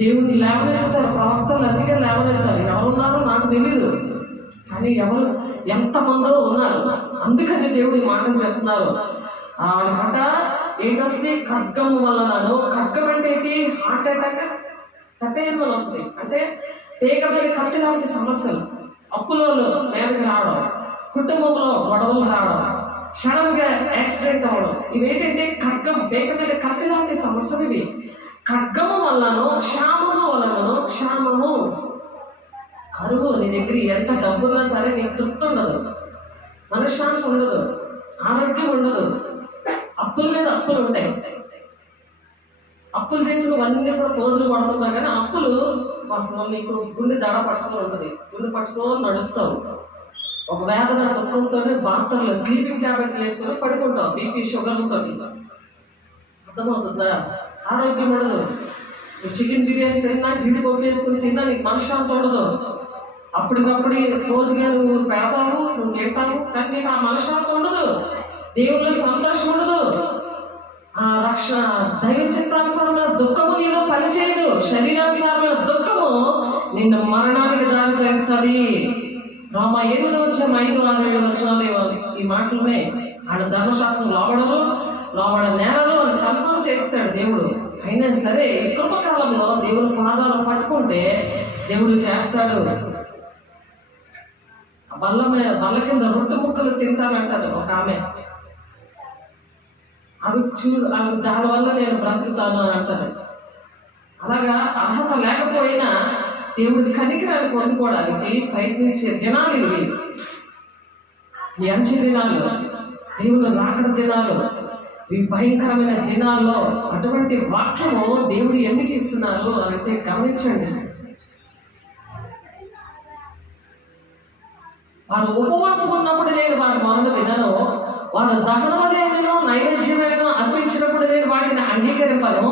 దేవుడిని లేవనెత్తుతారు, ప్రవక్తలు అందుకే లేవనెత్తారు. ఎవరున్నారో నాకు తెలియదు, కానీ ఎవరు ఎంతమందో ఉన్నారు. అందుకని దేవుడి మాటలు చెప్తున్నారు. వాళ్ళకంట ఏంటొస్తుంది? ఖడ్గం వలనను. ఖడ్గం అంటే ఏంటి? హార్ట్ అటాక్, తప్పేం వల్ల వస్తుంది అంటే పేక మీద కత్తి లాంటి సమస్యలు, అప్పులలో మీదకి రావడం, కుటుంబంలో గొడవలు రావడం, సడన్గా యాక్సిడెంట్ అవ్వడం, ఇవేంటంటే ఖడ్గం, పేక మీద కత్తి లాంటి సమస్యలు ఇవి. ఖడ్గము వలన, క్షామము వలన, క్షామము కరువు. నీ దగ్గర ఎంత డబ్బున్నా సరే నీకు తృప్తి ఉండదు, మనశ్శాంతి ఉండదు, ఆరోగ్యం ఉండదు. అప్పుల మీద అప్పులు ఉంటాయి. అప్పులు చేసినవన్నీ కూడా రోజులు పడుతుంటాయి, కానీ అప్పులు అసలు నీకు గుండె దడ పట్టుకొని ఉంటుంది. గుండె పట్టుకొని నడుస్తావు. ఒక వేదన దుఃఖంతో బాత్రూంలో స్లీపింగ్ ట్యాబ్లెట్ వేసుకొని పడుకుంటావు, బీపీ షుగర్లతో. అర్థమవుతుందా? ఆరోగ్యం ఉండదు. నువ్వు చికెన్ బిర్యానీ తిన్నా, జీడిపప్పు వేసుకుని తిన్నా నీకు మనశ్శాంతి ఉండదు. అప్పటికప్పుడు రోజుగా నువ్వు పెడతావు, నువ్వు తింటావు, కానీ నీకు ఆ మనశ్శాంతి ఉండదు, దేవుళ్ళ సంతోషం ఉండదు. ఆ రక్షణ దైవ చిత్తానుసారమైన దుఃఖము నీలో పనిచేయదు. శరీరానుసారమైన దుఃఖము నిన్ను మరణానికి దారి చేస్తుంది. రోమా 8:5-6 ఈ మాటలునే ఆయన ధర్మశాస్త్రం లోబడ నేరలు అని కన్ఫర్మ్ చేస్తాడు దేవుడు. అయినా సరే ఈ కృపకాలంలో దేవుడు పాదాలు పట్టుకుంటే దేవుడు చేస్తాడు. బల్ల కింద రొట్టె ముక్కలు తింటానంటాడు ఒక ఆమె. అవి దానివల్ల నేను బ్రతుకుతాను అని అంటారు. అలాగా అర్హత లేకపోయినా దేవుడి కనికరాన్ని పొందుకోవడానికి ప్రయత్నించే దినాలు ఇవి. ఈ అంచె దినాలు, దేవుడు రాకడ దినాలు, ఈ భయంకరమైన దినాల్లో అటువంటి వాక్యము దేవుడు ఎందుకు ఇస్తున్నారు అంటే గమనించండి. వారు ఉపవాసం ఉన్నప్పుడు నేను వారి మొరను వినను, వారు దహన బలిను నైవేద్యమైన అర్పించినప్పుడు నేను వాటిని అంగీకరింపను.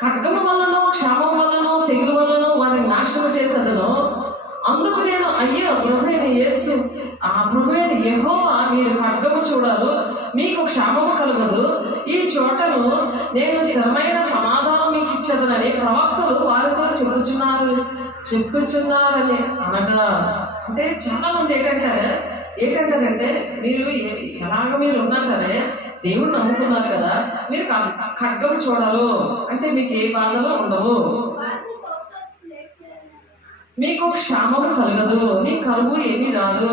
ఖడ్గము వలన, క్షామం వలన, తెగులు వలన వారిని నాశనం చేసేదను. అందుకు నేను అయ్యో ప్రభువైన యేసు, ఆ ప్రభువైన యెహోవా, మీరు ఖడ్గము చూడరు, మీకు క్షామము కలగదు, ఈ చోటను నేను స్థిరమైన సమాధానం మీకు ఇచ్చేదనని ప్రవక్తలు వారితో చెప్పుచున్నారని అనగా, అంటే చాలా మంది ఏంటంటే ఏంటంటారంటే మీరు ఎలాగ మీరు ఉన్నా సరే దేవుణ్ణి నమ్ముకున్నారు కదా, మీరు ఖడ్గం చూడరు అంటే మీకు ఏ బాధలు ఉండవు, మీకు క్షామం కలగదు, మీ కరువు ఏమీ రాదు,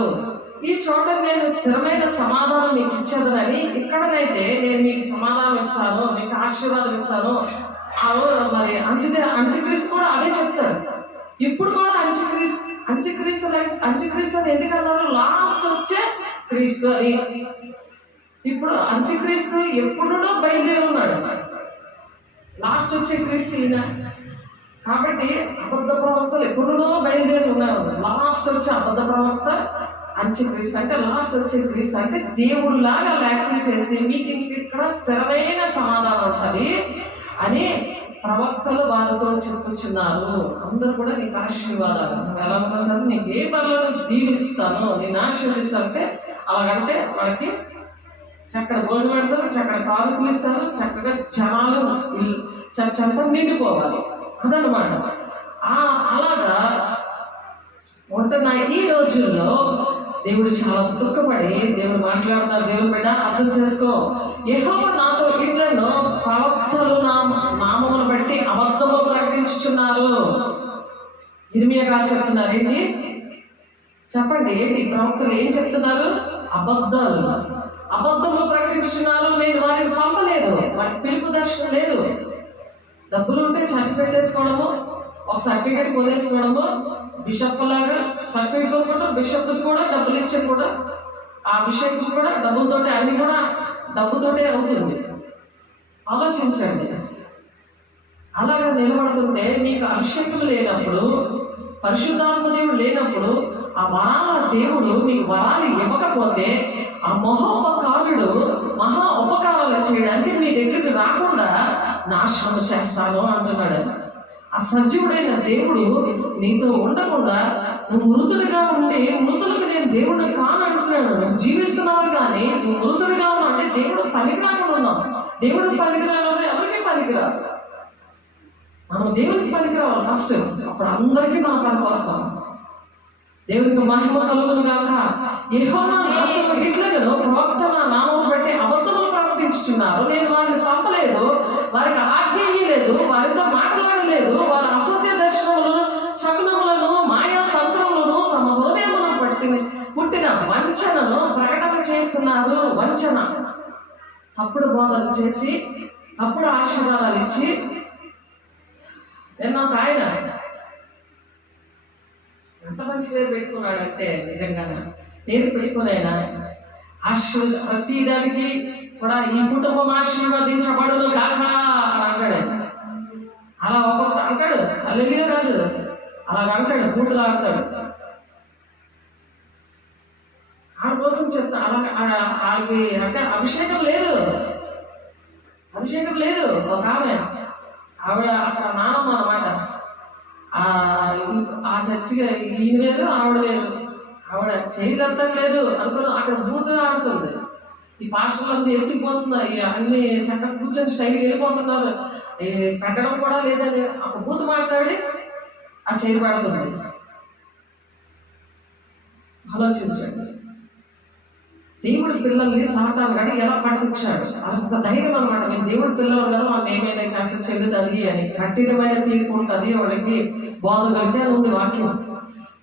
ఈ చోట నేను స్థిరమైన సమాధానం మీకు ఇచ్చేదని, ఇక్కడనైతే నేను మీకు సమాధానం ఇస్తాను, మీకు ఆశీర్వాదం ఇస్తాను. మరి అంత్యక్రీస్తు కూడా అదే చెప్తారు. ఇప్పుడు కూడా అంత్యక్రీస్తు అని ఎందుకన్నారు? లాస్ట్ వచ్చే క్రీస్తు అని. ఇప్పుడు అంత్యక్రీస్తు ఎప్పుడునో బయలుదేరి ఉన్నాడు, లాస్ట్ వచ్చే క్రీస్తు ఈయన. కాబట్టి అబద్ధ ప్రవక్తలు ఎప్పుడునో బయలుదేరి ఉన్నారు. లాస్ట్ వచ్చే అబద్ధ ప్రవక్త అంత్యక్రీస్తు. అంటే లాస్ట్ వచ్చే క్రీస్తు అంటే దేవుడు లాగా లేఖనం చేసి మీకు ఇక్కడ స్థిరమైన సమాధానం ఉంటుంది అని ప్రవక్తలు వారితో చెప్పుచున్నారు. అందరూ కూడా నీకు ఆశీర్వాదాలు, నువ్వు ఎలా ఉన్నా సరే నీకు ఏ పనులు దీవిస్తాను, నేను ఆశీర్వదిస్తాను అంటే అలాగంటే వాళ్ళకి చక్కడ భోజనం పెడతారు, చక్కడ కానుకలు ఇస్తారు, చక్కగా జనాలు చెంత నిండిపోవాలి. అదనమాట. అలాగా ఉంటున్న ఈ రోజుల్లో దేవుడు చాలా దుఃఖపడి దేవుడు మాట్లాడుతున్నారు. దేవుడు బిడ్డ అర్థం చేసుకో, యెహోవా నాతో ఇట్లను ప్రవక్తలు నామమును బట్టి అబద్ధములు ప్రకటించుచున్నారు. ఇర్మియా గారు చెప్తున్నారు. ఏంటి చెప్పండి, ఏంటి ప్రవక్తలు ఏం చెప్తున్నారు? అబద్ధములు ప్రకటించుచున్నారు. నేను వారిని పంపలేదు, వారికి పిలుపు దర్శనం లేదు. డబ్బులు ఉంటే చర్చ పెట్టేసుకోవడము, ఒక సర్టిఫికేట్ కొనేసుకోవడము, బిషప్ లాగా సర్టిఫికేట్ కొనుక్కుంటారు. బిషప్ కూడా డబ్బులు ఇచ్చే కూడా ఆ అభిషేకం కూడా డబ్బులతోటే, అన్ని కూడా డబ్బుతోటే అవుతుంది. ఆలోచించండి. అలాగా నిలబడుతుంటే మీకు అభిషేకం లేనప్పుడు, పరిశుద్ధాత్మ దేవుడు లేనప్పుడు, ఆ వరాల దేవుడు మీకు వరాలు ఇవ్వకపోతే ఆ మహోపకారుడు మహా ఉపకారాలు చేయడానికి మీ దగ్గరికి రాకుండా నాశనం చేస్తాను అంటున్నాడు. ఆ సజీవుడైన దేవుడు నీతో ఉండకుండా నువ్వు మృతుడిగా ఉండి, మృతులకు నేను దేవుడు కాను అంటున్నాడు. నువ్వు జీవిస్తున్నావు కానీ నువ్వు మృతుడిగా ఉన్నావు అంటే దేవుడు పనికిరాకుండా ఉన్నావు. దేవుడు పనికిరాలంటే ఎవరికి పనికిరాదు. మనం దేవుడికి పనికిరావాలి ఫస్ట్, అప్పుడు అందరికీ మనం పనికి వస్తాం. దేవునికి మహిమ కలుగును గాక. యెహోవా నాతో ఇట్లను ప్రవక్త నా నామమును బట్టి అబద్ధములు ప్రవర్తించుచున్నారు. నేను వారిని పంపలేదు, వారికి ఆజ్ఞ ఇయ్యలేదు, వారితో మాట్లాడలేదు. వారి అసత్య దర్శనములను, శకునములను, మాయా తంత్రములను తమ హృదయములను పుట్టిన వంచనను ప్రకటన చేస్తున్నారు. వంచన, తప్పుడు బోధన చేసి తప్పుడు ఆశీర్వాదాలు ఇచ్చి. నేను ఒక ఆయన ఎంత మంచి పేరు పెట్టుకున్నాడంటే, నిజంగానే పేరు పెట్టుకునేనా ప్రతి దానికి కూడా ఈ కుటుంబం ఆశీర్వదించబడును కాక అని అంటాడు. అలా ఒక్కొక్క అంటాడు, హల్లెలూయా కాదు, అలాగ అంటాడు, బూతులు ఆడతాడు. ఆడ కోసం చెప్తా. అలా ఆడికి అంటే అభిషేకం లేదు. ఒక ఆవిడ అక్కడ నానమ్మ అన్నమాట. ఆ చర్చిగా ఈయన వేరు, ఆవిడ వేరు. ఆవిడ చేయగలుగుతాం లేదు అనుకుని అక్కడ బూతులు ఆడుతుంది. ఈ పాస్టర్లంతా ఎత్తిపోతుంది, అన్ని చక్కగా కూర్చొని స్టైల్ వెళ్ళిపోతున్నారు. పెట్టడం కూడా లేదని ఒక బూతు మాట్లాడి ఆ చేయి పడుతుంది. ఆలోచించండి. దేవుడి పిల్లల్ని సాతాను గడి ఎలా పట్టుకొచ్చాడు, అదొక ధైర్యం అనమాట. మేము దేవుడి పిల్లలు కదా, మనం ఏమైనా చేస్తే చెల్లుతుంది అని కఠినమైన తీర్పు ఉంటుంది. వాడికి బోధ కలిగే ఉంది వాక్యం.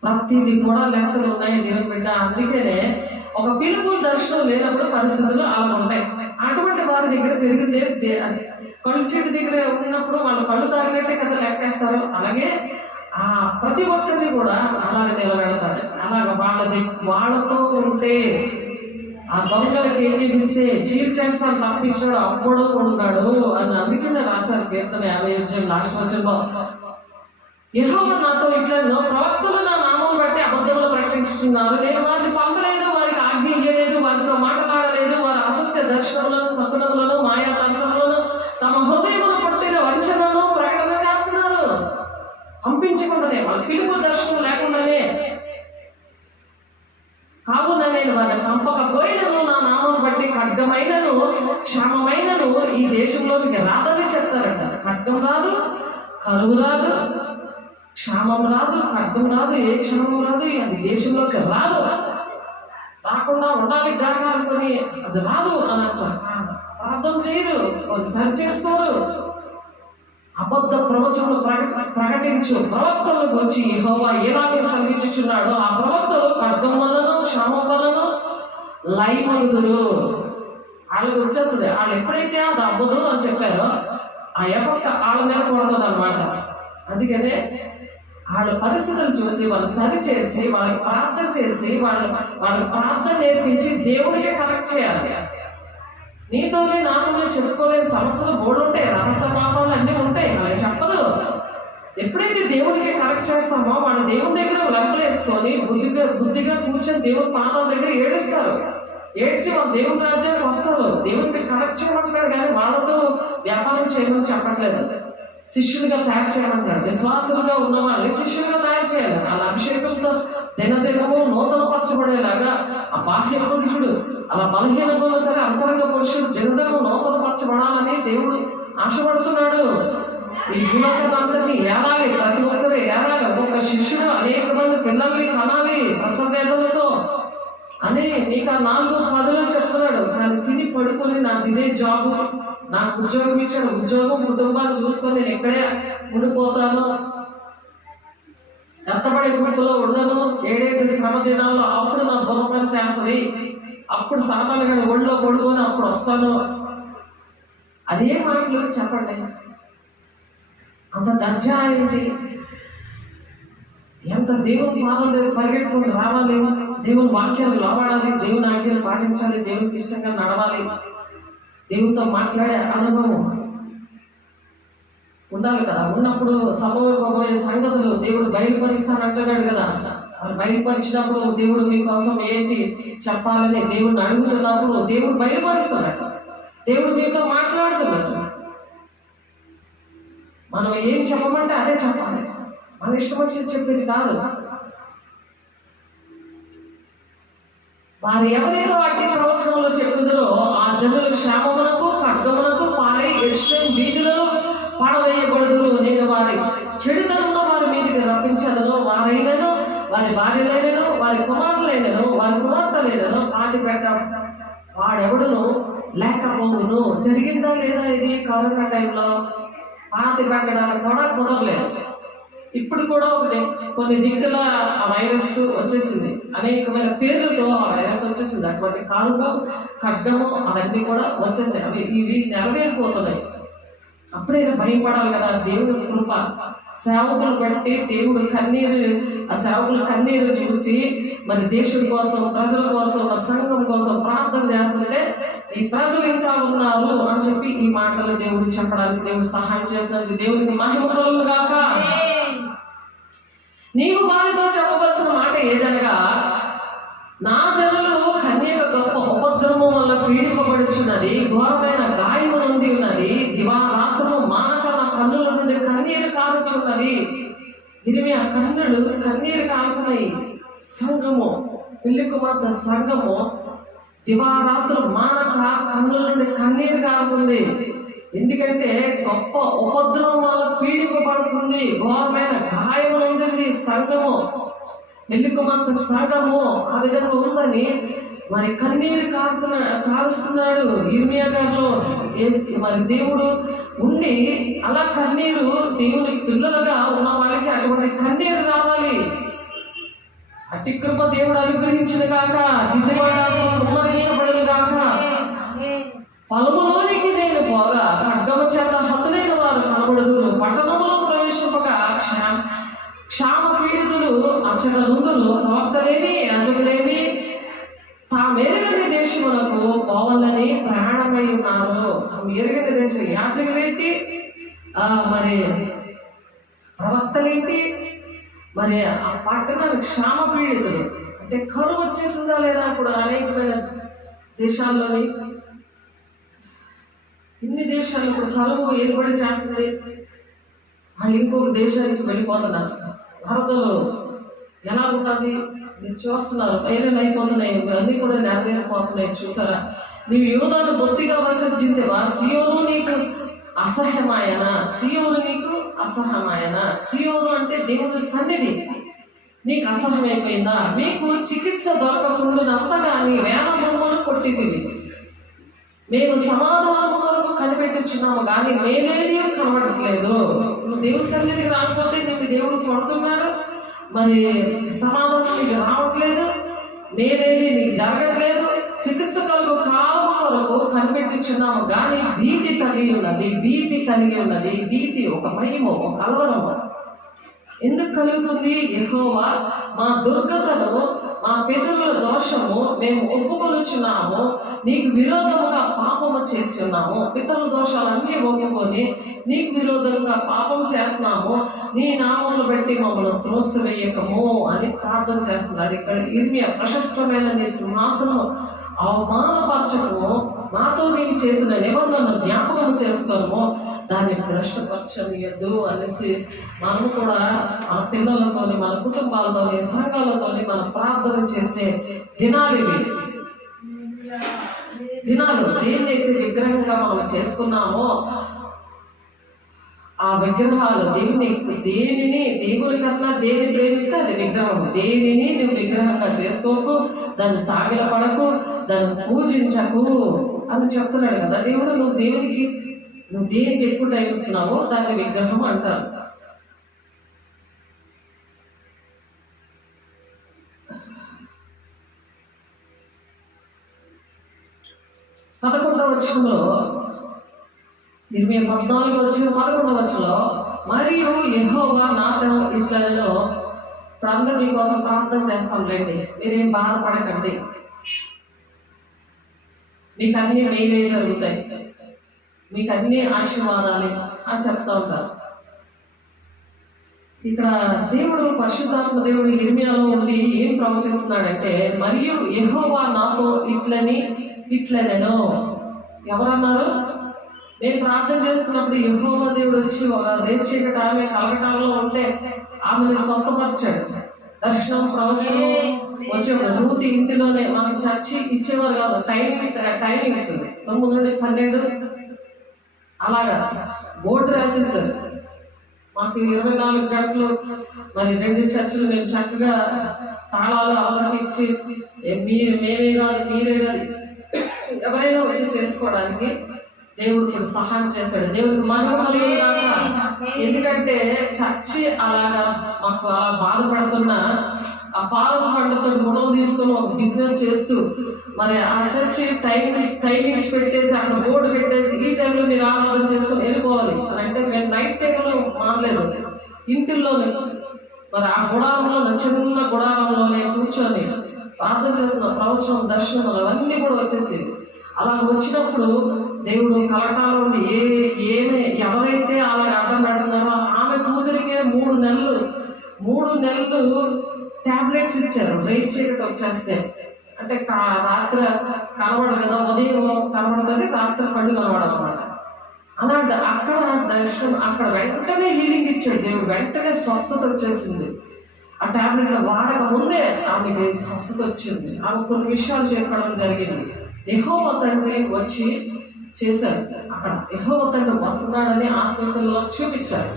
ప్రతిదీ కూడా లెక్కలు ఉన్నాయి దేవుని బిడ్డ. అందుకనే ఒక పిలుపు దర్శనం లేనప్పుడు పరిస్థితులు అలా ఉంటాయి. అటువంటి వారి దగ్గర పెరిగితే కళ్ళు చెట్టు దగ్గర ఉన్నప్పుడు వాళ్ళు కళ్ళు తాగినట్టే కదా లెక్కేస్తారు. అలాగే ఆ ప్రతి ఒక్కరిని కూడా అలాగే నిలబెడతారు. అలాగ వాళ్ళతో ఉంటే ఆ దొంగలకి ఏం చూపిస్తే చీరు చేస్తాను తప్పించాడు అప్పుడు ఉన్నాడు అని అందుకనే రాశారు కీర్తన 50 లాస్ట్ వచనంలో. యెహోవా నాతో ఇట్లను ప్రవక్తలు నా నామం బట్టి అబద్ధములు ప్రకటించుతున్నారు. నేను వారిని పంపలేదు, వారికి ఆజ్ఞ ఇయ్యలేదు, వారితో మాట్లాడలేదు. వారి అసత్య దర్శనములను, శకునములను, మాయా తంత్రములను తమ హృదయమును పట్టిన వంచనను ప్రకటన చేస్తున్నారు. పంపించకుండానే, వాళ్ళ పిలుపు దర్శనం లేకుండానే. కావున నేను వారిని పంపకపోయినను నా నామం బట్టి ఖడ్గమైనను క్షామమైనను ఈ దేశంలోనికి రాదని చెప్తారంట. ఖడ్గం రాదు, కరువు రాదు, క్షామం రాదు, ఖడ్గం రాదు, ఏ క్షణం రాదు, అది దేశంలోకి రాదు. రాకుండా ఉండాలి గాక అనుకుని అది రాదు అనేస్తారు. ప్రార్థన చేయరు, సరి చేసుకోరు. అబద్ధ ప్రవచనలు ప్రకటించు ప్రవక్తలకు వచ్చి యెహోవా ఎలాగే సెలవిచ్చుచున్నాడో ఆ ప్రవక్తలు ఖడ్గం వలన క్షామం వలన లయమగుదురు. వాళ్ళకి వచ్చేస్తుంది. వాళ్ళు ఎప్పుడైతే అది అవ్వదు అని చెప్పారో ఆ ఎఫెక్ట్ వాళ్ళ మీద పడుతుంది అనమాట. అందుకనే వాళ్ళ పరిస్థితులు చూసి వాళ్ళు సరి చేసి వాళ్ళకి ప్రార్థన చేసి వాళ్ళకి ప్రార్థన నేర్పించి దేవుడికే కరెక్ట్ చేయాలి. నీతోనే నాతోనే చెప్పుకోలేని సమస్యలు బోర్డు ఉంటాయి, రహస్య పాపాలు అన్నీ ఉంటాయి, వాళ్ళకి చెప్పదు. ఎప్పుడైతే దేవుడికి కరెక్ట్ చేస్తామో వాళ్ళు దేవుని దగ్గర లెంపలు వేసుకొని బుద్ధిగా కూర్చొని దేవుని పాదాల దగ్గర ఏడుస్తారు. ఏడ్చి వాళ్ళు దేవుని రాజ్యానికి వస్తారు. దేవునికి కరెక్ట్ చేయమంటున్నాడు కానీ వాళ్ళతో వ్యాపారం చేయమని చెప్పట్లేదు. శిష్యులుగా తయారు చేయమంటున్నాడు. విశ్వాసులుగా ఉన్న వాళ్ళని శిష్యులుగా తయారు చేయాలి. వాళ్ళ అభిషేకంతో దినదినము నూతన పరచబడేలాగా ఆ బాహ్య పురుషుడు అలా బలహీనంగా సరే అంతరంగ పురుషుడు దినదినము నూతన పరచబడాలని దేవుడు ఆశపడుతున్నాడు. ఈ భూలోకందరినీ ఏడాలి, ప్రతి ఒక్కరు ఏడాలి. ఒక్కొక్క శిష్యుడు అనేక మంది పిల్లల్ని కనాలి ప్రసవేదనతో అని నీకు ఆ 4-10 చెప్తున్నాడు. కానీ తిని పడుకొని నాకు ఇదే జాబు, నాకు ఉద్యోగం ఇచ్చాడు, ఉద్యోగం కుటుంబాన్ని చూసుకొని నేను ఎక్కడే ఉండిపోతాను, ఎత్తబడే గుంపులో ఉండను, 7 శ్రమ దినాల్లో అప్పుడు నా బుర్ర చేస్తుంది, అప్పుడు సాధారణంగా ఒళ్ళో పడుకొని అప్పుడు వస్తాను. అదే మాటలు చెప్పండి. అంత దర్జా ఏంటి? ఎంత దేవుని పాదం దగ్గర పరిగెట్టుకుని రావాలి, దేవుని వాక్యాలు లోబడాలి, దేవుని ఆజ్ఞలు పాటించాలి, దేవునికి ఇష్టంగా నడవాలి, దేవునితో మాట్లాడే అనుభవం ఉండాలి కదా. ఉన్నప్పుడు సంభవింపబోయే సంగతులు దేవుడు బయలుపరుస్తానంటున్నాడు కదా. మరి బయలుపరిచినప్పుడు దేవుడు మీకోసం ఏంటి చెప్పాలని దేవుడిని అడుగుతున్నప్పుడు దేవుడు బయలుపరుస్తున్నాడు, దేవుడు మీతో మాట్లాడుతున్నాడు. మనం ఏం చెప్పమంటే అదే చెప్పాలి, మన ఇష్టం వచ్చి చెప్పేది కాదు. వారు ఎవరైతే వాటి ప్రవచనంలో చెప్పుదురో ఆ జనులు క్షేమమునకు ఖడ్గమునకు పాలై యెరూషలేము వీధులలో పడవేయబడుదురు. నేను వారి చెడుతనంలో వారి మీదకి రప్పించదను. వారైనను వారి భార్యలైనను వారి కుమారులైనను వారి కుమార్తెలైనను పాతి పెట్ట వాడెవడును లేకపోవును. జరిగిందా లేదా? ఇది కరోనా టైంలో పాతి పెట్టడానికి కూడా కుదరలేదు. ఇప్పుడు కూడా కొన్ని దిక్కుల ఆ వైరస్ వచ్చేసింది, అనేకమైన పేర్లతో ఆ వైరస్ వచ్చేసింది. అటువంటి కాలువ ఖడ్గము అవన్నీ కూడా వచ్చేసాయి. ఇవి నెరవేరిపోతున్నాయి. అప్పుడైనా భయపడాలి కదా. దేవుని కృప సేవకులు బట్టి దేవుడు ఆ సేవకుల కన్నీరు చూసి మరి దేశం కోసం, ప్రజల కోసం, సంఘం కోసం ప్రార్థన చేస్తుంటే ఈ ప్రజలు ఇంకా ఉన్నారు అని చెప్పి ఈ మాటలు దేవుడు చెప్పడానికి దేవుడు సహాయం చేస్తున్నది. దేవునికి మహిమ కలుగును గాక. నీవు వారితో చెప్పవలసిన మాట ఏదనగా, నా జనులు కన్యక గొప్ప ఉపద్రవం వల్ల పీడింపబడుచున్నది, ఘోరమైన గాయము నుండి ఉన్నది, దివారాత్రులు మానక నా కన్నుల నుండి కన్నీరు కారుచున్నది. ఇరిమియా కన్నులు కన్నీరు కారుతున్నాయి. సంఘము, పెళ్లి కుమార్తె సంఘము దివారాత్రులు మానక కన్నుల నుండి కన్నీరు కారుతుంది. ఎందుకంటే గొప్ప ఉపద్రవం వల్ల పీడింపబడుతుంది, ఘోరమైన గాయము నుండి సంఘము, పెళ్లి కుమార్తె సంఘము ఆ విధంగా ఉందని మరి కన్నీరు కారుస్తున్నాడు ఇర్మియా గారిలో. మరి దేవుడు ఉండి అలా కన్నీరు దేవుని పిల్లలుగా ఉన్న వాళ్ళకి అటువంటి కన్నీరు రావాలి. అట్టి కృప దేవుడు అనుగ్రహించిన గాక. దిద్దుబాటు కుమ్మరించబడదు గాక. పొలములోనికి నేను పోగా ఖడ్గము చేత హతులైన వారు కనబడుదురు. పట్టణంలో ప్రవేశింపగా క్షామ పీడితులు అచ్చటనుందురు. ప్రవక్తలేమి యాజకులేమి తామెరుగని దేశమునకు పోవాలని ప్రయాణమై ఉన్నారు. ఎరుగని దేశం యాజకులేంటి, మరి ప్రవక్తలేంటి, మరి ఆ పట్టణానికి క్షామ పీడితులు అంటే కరువు వచ్చేసిందా లేదా? ఇప్పుడు అనేకమైన దేశాల్లోని ఇన్ని దేశాలు ఇప్పుడు కరువు ఏర్పడి చేస్తుంది. వాళ్ళు ఇంకొక దేశానికి వెళ్ళిపోతున్నారు. భారతంలో ఎలా ఉంటుంది మీరు చూస్తున్నారు. వైరల్ అయిపోతున్నాయి, అన్నీ కూడా నెరవేరిపోతున్నాయి. చూసారా? నీవు యూదాను బొత్తిగా విసర్జించేవా? సియోను నీకు అసహ్యమాయన, సియోను నీకు అసహ్యమాయన. సియోను అంటే దేవుని సన్నిధి నీకు అసహ్యమైపోయిందా? మీకు చికిత్స దొరకకుండా అంతగా నీ వేల బొమ్మను కొట్టితివి. మేము సమాధానం కొరకు కనిపెట్టుచున్నాము కానీ మేలేది కనబడట్లేదు. నువ్వు దేవుడి సన్నిధికి రాకపోతే నీకు దేవుడు కొడుతున్నాడు, మరి సమాధానం నీకు రావట్లేదు, మేలేది నీకు జరగట్లేదు. చికిత్స కలుగు కాలము కొరకు కనిపెట్టుచున్నాము కానీ భీతి కలిగి ఉన్నది. భీతి, ఒక భయము, ఒక కలవరము ఎందుకు కలుగుతుంది? యెహోవా మా దుర్గతను, మా పితరుల దోషము మేము ఒప్పుకొనుచున్నాము, నీకు విరోధముగా పాపము చేస్తున్నాము. పితరుల దోషాలన్నీ ఒప్పుకొని నీకు విరోధంగా పాపం చేస్తున్నాము, నీ నామమును బట్టి మమ్మల్ని త్రోసివేయకము అని ప్రార్థన చేస్తున్నాడు. ఇక్కడ ఇర్మియా ప్రశస్తమైన నీ సింహాసనము అవమానపరచకము, నాతో నీవు చేసిన నిబంధనను జ్ఞాపకము చేసుకోము, దాన్ని భ్రష్టపరచనియద్దు అనేసి మనము కూడా మన పిల్లలతోని, మన కుటుంబాలతోని, సంఘాలతోని మనం ప్రార్థన చేసే దినాలు ఇవి. దేన్నైతే విగ్రహంగా మనం చేసుకున్నామో ఆ విగ్రహాలు దేవుని కన్నా దేని ప్రేమిస్తే అది విగ్రహం. దేనిని నువ్వు విగ్రహంగా చేసుకోకు, దాన్ని సాగిలపడకు, దాన్ని పూజించకు అని చెప్తున్నాడు కదా దేవుడు. నువ్వు దేనికి ఎక్కువ టైం ఇస్తున్నావో దాన్ని విగ్రహం అంటారు. ఇరవై 14 వచనంలో మరియు యెహోవా నాతో ఇట్లలో అందరూ మీకోసం ప్రార్థన చేస్తాం రండి, మీరేం బాధపడకండి, మీకు అన్ని మేలే జరుగుతాయి, మీకు అన్ని ఆశీర్వాదాలు అని చెప్తా ఉంటారు. ఇక్కడ దేవుడు, పరిశుద్ధాత్మ దేవుడు ఇర్మియాలో ఉండి ఏం ప్రవచిస్తున్నాడంటే, మరియు యెహోవా నాతో ఇట్లనెను. ఎవరన్నారు? మేము ప్రార్థన చేసుకున్నప్పుడు యెహోవా దేవుడు వచ్చి ఒక రేచీకటి ఆమె కలగటంలో ఉంటే ఆమెను స్వస్థపరిచాడు. దర్శనం, ప్రవచనం వచ్చేవాడు. రూతు ఇంటిలోనే మనకి చర్చి ఇచ్చేవారు కాదు, టైమింగ్స్ 9 నుండి 12 అలాగా బోర్డు రాసేసారు. మాకు 24 గంటలు మరి 2 చర్చలు మేము చక్కగా తాళాలు అందరికి ఇచ్చి మీరే కాదు ఎవరైనా వచ్చి చేసుకోవడానికి దేవుడు ఇప్పుడు సహాయం చేశాడు. దేవుడికి మహిమ కలుగును గాక. ఎందుకంటే చర్చి అలాగా మాకు అలా బాధపడుతున్న ఆ పాల పండుతో గొడవ తీసుకొని ఒక బిజినెస్ చేస్తూ మరి ఆ చర్చి టైమింగ్స్ పెట్టేసి అక్కడ బోర్డు పెట్టేసి ఈ టైంలో మీరు ఆరాధన చేసుకొని వెళ్ళిపోవాలి అని అంటే మేము నైట్ టైంలో మానలేదు. ఇంటిల్లోనే మరి ఆ గుడారంలో, చిన్న గుడారంలోనే కూర్చొని ప్రార్థన చేస్తున్నాం. ప్రవచనం, దర్శనం అవన్నీ కూడా వచ్చేసి అలా వచ్చినప్పుడు దేవుడు కలటాల నుండి ఎవరైతే అలా అడ్డం పెడుతున్నారో ఆమె కూతురికే 3 నెలలు టాబ్లెట్స్ ఇచ్చారు. చీకటి వచ్చేస్తే అంటే రాత్రి కనబడదు కదా, ఉదయం కనబడుతుంది, రాత్రి పండు కనబడదు అనమాట. అలాంటి అక్కడ దర్శనం, అక్కడ వెంటనే హీలింగ్ ఇచ్చాడు దేవుడు. వెంటనే స్వస్థత వచ్చేసింది. ఆ టాబ్లెట్లు వాడక ముందే ఆమెకి స్వస్థత వచ్చింది. ఆమె కొన్ని విషయాలు చెప్పడం జరిగింది. యెహోవా తండ్రి వచ్చి చేశారు. అక్కడ యెహోవా తండ్రి వస్తున్నాడని ఆత్మీయతల్లో చూపించారు.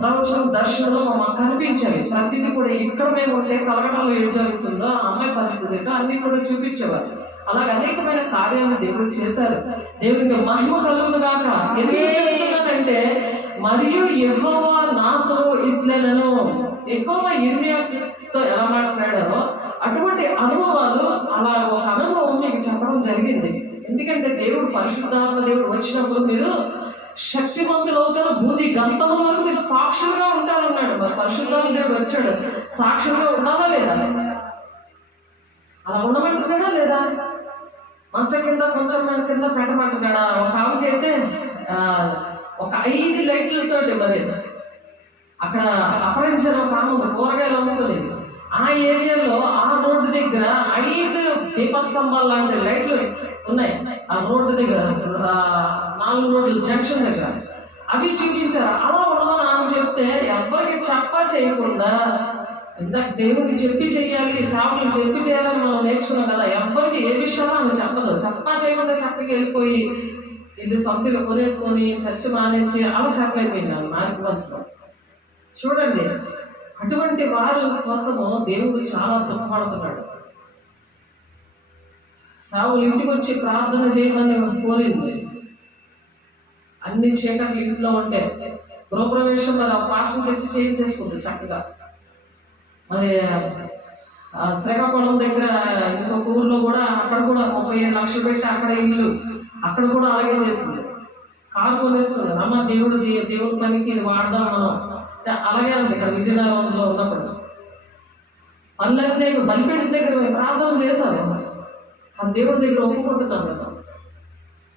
ప్రవచనం, దర్శనంలో మాకు కనిపించాయి. ప్రతిదీ కూడా ఇక్కడ మేము ఉంటే కలగడంలో ఏం జరుగుతుందో అమ్మాయి పరిస్థితి అన్ని కూడా చూపించేవారు. అలాగే అనేకమైన కార్యాలను దేవుడు చేశారు. దేవుడికి మహిమ కలుగును గాక. ఎందుకు చెప్తున్నానంటే, మరియు యెహోవా నాతో ఇట్లనెను. యెహోవా ఇర్మియాతో ఎలా మాట్లాడారో అటువంటి అనుభవాలు, అలా ఒక అనుభవం మీకు చెప్పడం జరిగింది. ఎందుకంటే దేవుడు, పరిశుద్ధాత్మ దేవుడు వచ్చినప్పుడు మీరు శక్తివంతులు అవుతారు, బూది గంతముల వరకు మీరు సాక్షులుగా ఉంటారన్నాడు. మరి పరిశుద్ధాత్మ దేవుడు వచ్చాడు, సాక్షులుగా ఉండాలా లేదా? అలా ఉండమంటున్నాడా లేదా? మంచం కింద కొంచెం కింద పెట్టమంటున్నాడా? ఒక ఆమెకైతే ఒక 5 లైట్లతోటి మరి అక్కడ అపహరించిన ఒక ఆమె ఉంది, కూరగాయలు అమ్ముకునేది. ఆ ఏరియాలో ఆ రోడ్డు దగ్గర 5 దీపస్తంభాలు లాంటి లైట్లు ఉన్నాయి. ఆ రోడ్డు దగ్గర 4 రోడ్లు జంక్షన్ దగ్గర అవి చూపించారు. అలా ఉండమని ఆమె చెప్తే ఎవరికి చేయకుండా, ఇందాక దేవుడికి చెప్పి చెయ్యాలి, సేవకులు చెప్పి చేయాలని మనం నేర్చుకున్నాం కదా. ఎవరికి ఏ విషయాలు ఆమె చెప్పదు. చేయకుండా చక్కగా వెళ్ళిపోయి ఇల్లు సొంతగా కొనేసుకొని చర్చ మానేసి అలా చెప్పలేకపోయింది ఆమె నాకు మనసులో. చూడండి, అటువంటి వారి కోసము దేవుడు చాలా దుఃఖపడుతున్నాడు. సావులు ఇంటికి వచ్చి ప్రార్థన చేయమని కోరింది. అన్ని చీకట్లు ఇంట్లో ఉంటే గృహప్రవేశం మరి ఆ పాస్టర్ తెచ్చి చేయించేసుకుంది చక్కగా. మరి శ్రీకాకుళం దగ్గర ఇంకొక ఊర్లో కూడా అక్కడ కూడా 35 లక్షలు పెట్టి అక్కడ ఇల్లు, అక్కడ కూడా అలాగే చేసింది. కారు కొనేసుకుంది. అమ్మ దేవుడి పనికి ఇది వాడదాం మనం. అలాగే ఉంది ఇక్కడ విజయనగరంలో ఉన్నప్పుడు. పనులన్నీ బలిపెట్టి దగ్గర ప్రార్థన చేశాను. ఆ దేవుడి దగ్గర ఒప్పుకుంటున్నాం కదా,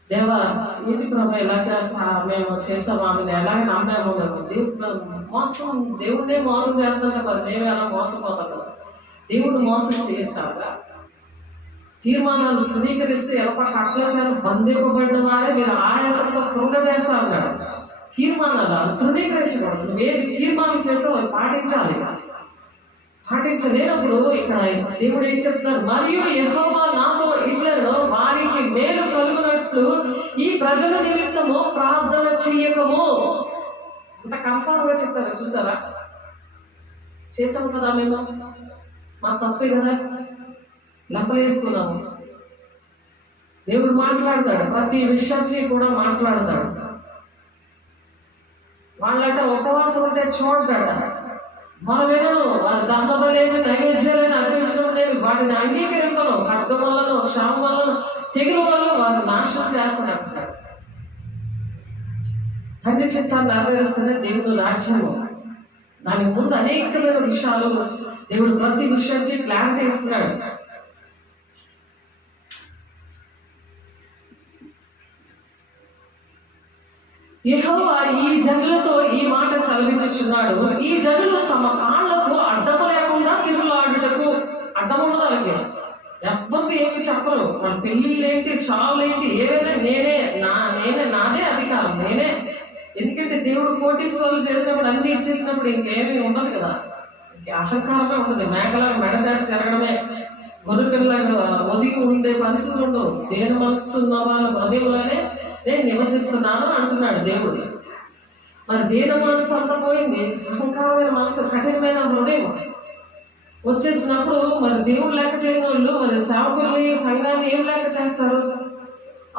దేవా ఏంటి ప్రభా ఇలాగ మేము చేసాము, ఆమెను ఎలాగ నమ్మాము మేము. దేవుడినే మోసం చేస్తుంటే మరి మేము ఎలా మోసపోతాం కదా. దేవుడు మోసం చేయొచ్చాగా. తీర్మానాలు తృణీకరిస్తే ఎవరి కట్లచారు బంధింపబడిన వారే మీరు ఆయాసంతో కృంగ చేస్తా అన్నాడు. తీర్మానాలు అవి తృణీకరించకూడదు. నువ్వు ఏది తీర్మానం చేసావు అవి పాటించలేనప్పుడు ఇక్కడ దేవుడు ఏం చెప్తున్నారు, మరియు యెహోవా నాతో ఇట్లను వారికి మేలు కలుగునట్లు ఈ ప్రజల నిమిత్తము ప్రార్థన చెయ్యకము. అంత కన్ఫర్మ్ గా చెప్తారు. చూసారా, చేసాము కదా మేము, మా తప్పే కదా, లెంపలేసుకున్నాము. దేవుడు మాట్లాడతాడు, ప్రతి విషయాన్ని కూడా మాట్లాడతాడు. వాళ్ళంటే ఉపవాసం అంటే చూడతాడు. మన వినను, వారి దహన బలేని నైవేద్యాలను అర్పించడం లేదు, వాటిని అంగీకరింపను, ఖడ్గం వల్లను క్షామం వల్లను తెగులు వల్ల వారు నాశనం చేస్తున్నట్టు. తండ్రి చిత్తాన్ని నెరవేరుస్తున్న దేవుడు రాజ్యము. దానికి ముందు అనేకమైన విషయాలు దేవుడు ప్రతి విషయానికి క్లారిటీ ఇస్తున్నాడు. యెహోవా ఈ జనులతో ఈ మాట సెలవించుచున్నాడు, ఈ జనులు తమ కాళ్లకు అడ్డము లేకుండా తిరుగులాడుటకు. అడ్డం ఉండదు అలాగే, ఎవరికి ఏమి చెప్పరు. మన పెళ్ళిళ్ళేంటి, చావులేంటి, ఏవైనా నేనే నాదే అధికారం, నేనే. ఎందుకంటే దేవుడు కోటీశ్వరులు చేసినప్పుడు అన్ని ఇచ్చేసినప్పుడు ఇంకేమీ ఉండదు కదా, అహంకారమే ఉండదు. మేకలాగా మెడచాచి తిరగడమే, గొర్రె పిల్లగా ఒదిగి ఉండే పరిస్థితులు ఉండవు. దేని మనసు ఉన్న వాళ్ళ హృదయంలోనే నేను నివసిస్తున్నాను అంటున్నాడు దేవుడు. మరి దేని మనసు అంతా పోయింది, అహంకారమైన మనసు, కఠినమైన హృదయం వచ్చేసినప్పుడు మరి దేవుడు లెక్క చేయని వాళ్ళు మరి సేవకుల్ని సంఘాన్ని ఏం లెక్క చేస్తారు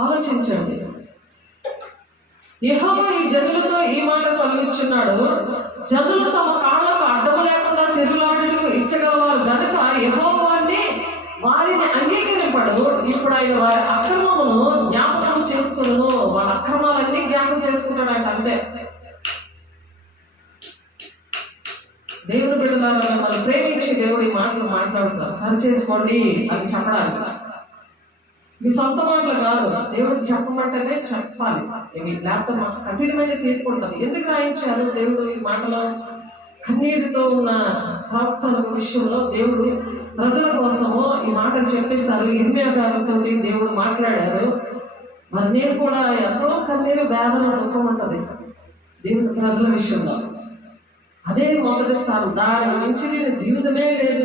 ఆలోచించండి. యెహోవా ఈ జనులతో ఈ మాట సెలవిస్తున్నాడు, జనులు తమ కాళ్ళకు అడ్డము లేకుండా తిరుగులాడుటకు ఇచ్చగలవారు గనుక యెహోవాని వారిని అంగీకరింపడు. ఇప్పుడు ఆయన వారి అక్రమమును జ్ఞాపకం చేసుకును, వాళ్ళ అక్రమాలన్నీ జ్ఞాపకం చేసుకుంటాడంట. అంతే. దేవుడు బిడ్డలారా, మిమ్మల్ని ప్రేమించి దేవుడి మాటలు మాట్లాడుతారు. సరి చేసుకోండి అని చెప్పడానికి. మీ సొంత మాటలు కాదు, దేవుడు చెప్పమంటేనే చెప్పాలి. ఇవి లేకపోతే మాకు కఠినమైన తీర్పు ఉంటుంది. ఎందుకు రాయించారు దేవుడు ఈ మాటలో? కన్నీరుతో ఉన్న ప్రవక్తల విషయంలో దేవుడు ప్రజల కోసము ఈ మాటలు చెప్పిస్తారు. ఇర్మియా గారితో దేవుడు మాట్లాడారు. మరి నేను కూడా ఎంతో కన్నీరు, వేదన, దుఃఖం ఉంటుంది దేవుడు ప్రజల విషయంలో. అదే మొదటి స్థానం. దాని నుంచి నేను జీవితమే లేదు,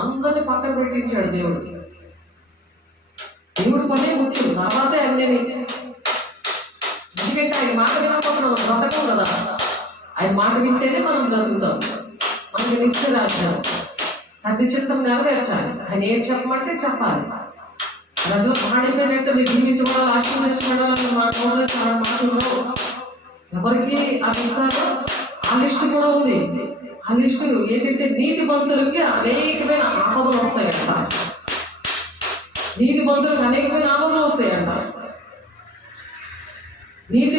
అందరిని పక్కన పెట్టించాడు దేవుడు. దేవుడు పనే ముఖ్యం, తర్వాతే అన్నీ. ఎందుకంటే ఆయన మాట వినకపోతే మనం బ్రతకం కదా. ఆయన మాట వింటేనే మనం బ్రతుకుతాం. మనకి నిత్య రాజ్యం, అతి చిత్తం నెరవేర్చాలి. ఆయన ఏం చెప్పమంటే చెప్పాలి. ప్రజలు పాడిపోయినట్టు మీరు జీవించుకోవాలి, ఆశీర్వదించుకోవాలని మా నోట్లో చాలా మాటలు ఎవరికి అది ఇస్తారో ఆ లిస్టు కూడా ఉంది. ఆ లిస్టు ఏంటంటే నీతి బంధువులకి అనేకమైన ఆపదలు వస్తాయంట. నీతి బంధువులకు అనేకమైన ఆపదలు వస్తాయంట. నీతి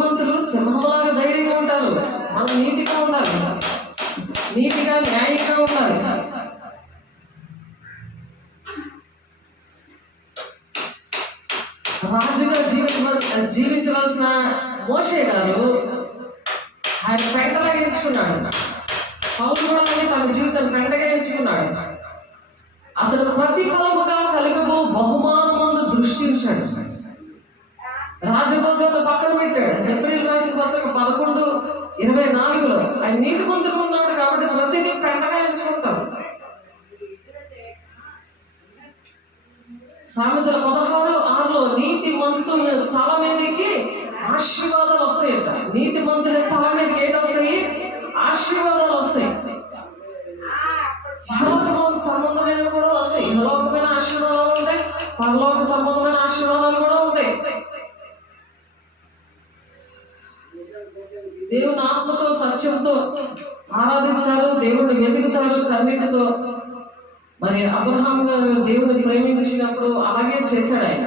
బంధువులు సింహంలాగా ధైర్యంగా ఉంటారు. మనం నీతిగా ఉండాలి, నీతిగా న్యాయంగా ఉండాలి. రాజుగా జీవించవలసిన మోషే గారు ఆయన పెంటలాగా ఎంచుకున్నాడు. పౌలు కూడా తన జీవితం పెంటగా ఎంచుకున్నాడు. అతను ప్రతిఫలముగా కలుగబో బహుమానమందు దృష్టించాడు. రాజభోగాన్ని పక్కన పెట్టాడు. ఏప్రిల్ రాసిన పత్రిక 11:24 ఆయన నీతి మంతులు ఉన్నాడు కాబట్టి ప్రతిదీ పెంటగా ఎంచుకుంటాం. సామెతల 16:6 నీతి మంతుల తల మీదకి ఆశీర్వాదాలు వస్తాయట. నీతి మంతుల తల మీదకి ఏంటి వస్తాయి? ఆశీర్వాదాలు వస్తాయి. సంబంధమైన దేవుణ్ణి వెతుకుతారు కన్నీటితో. మరి అబ్రహాం గారు దేవుని ప్రేమించినప్పుడు అలాగే చేశాడు ఆయన.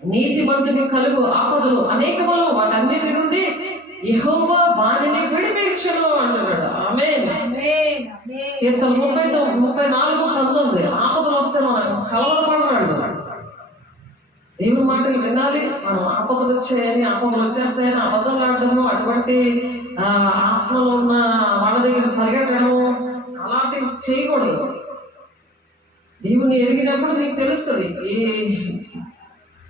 నీతిమంతుని కలుగు ఆపదలు అనేకములు, వాటన్నిటి నుండి యెహోవా వారిని విడిపించును అంటున్నాడు. ఆమేన్. కీర్తన 34:19 ఆపదలు వస్తే మనం కలవరపడరాడు. దేవుని మాటలు వినాలి. మనం ఆపదలు వచ్చేస్తాయని అబద్ధాలు ఆడడము, అటువంటి ఆత్మలో ఉన్న వాళ్ళ దగ్గర పరిగెట్టడము అలాంటివి చేయకూడదు. దేవుని ఎరిగినప్పుడు నీకు తెలుస్తుంది ఈ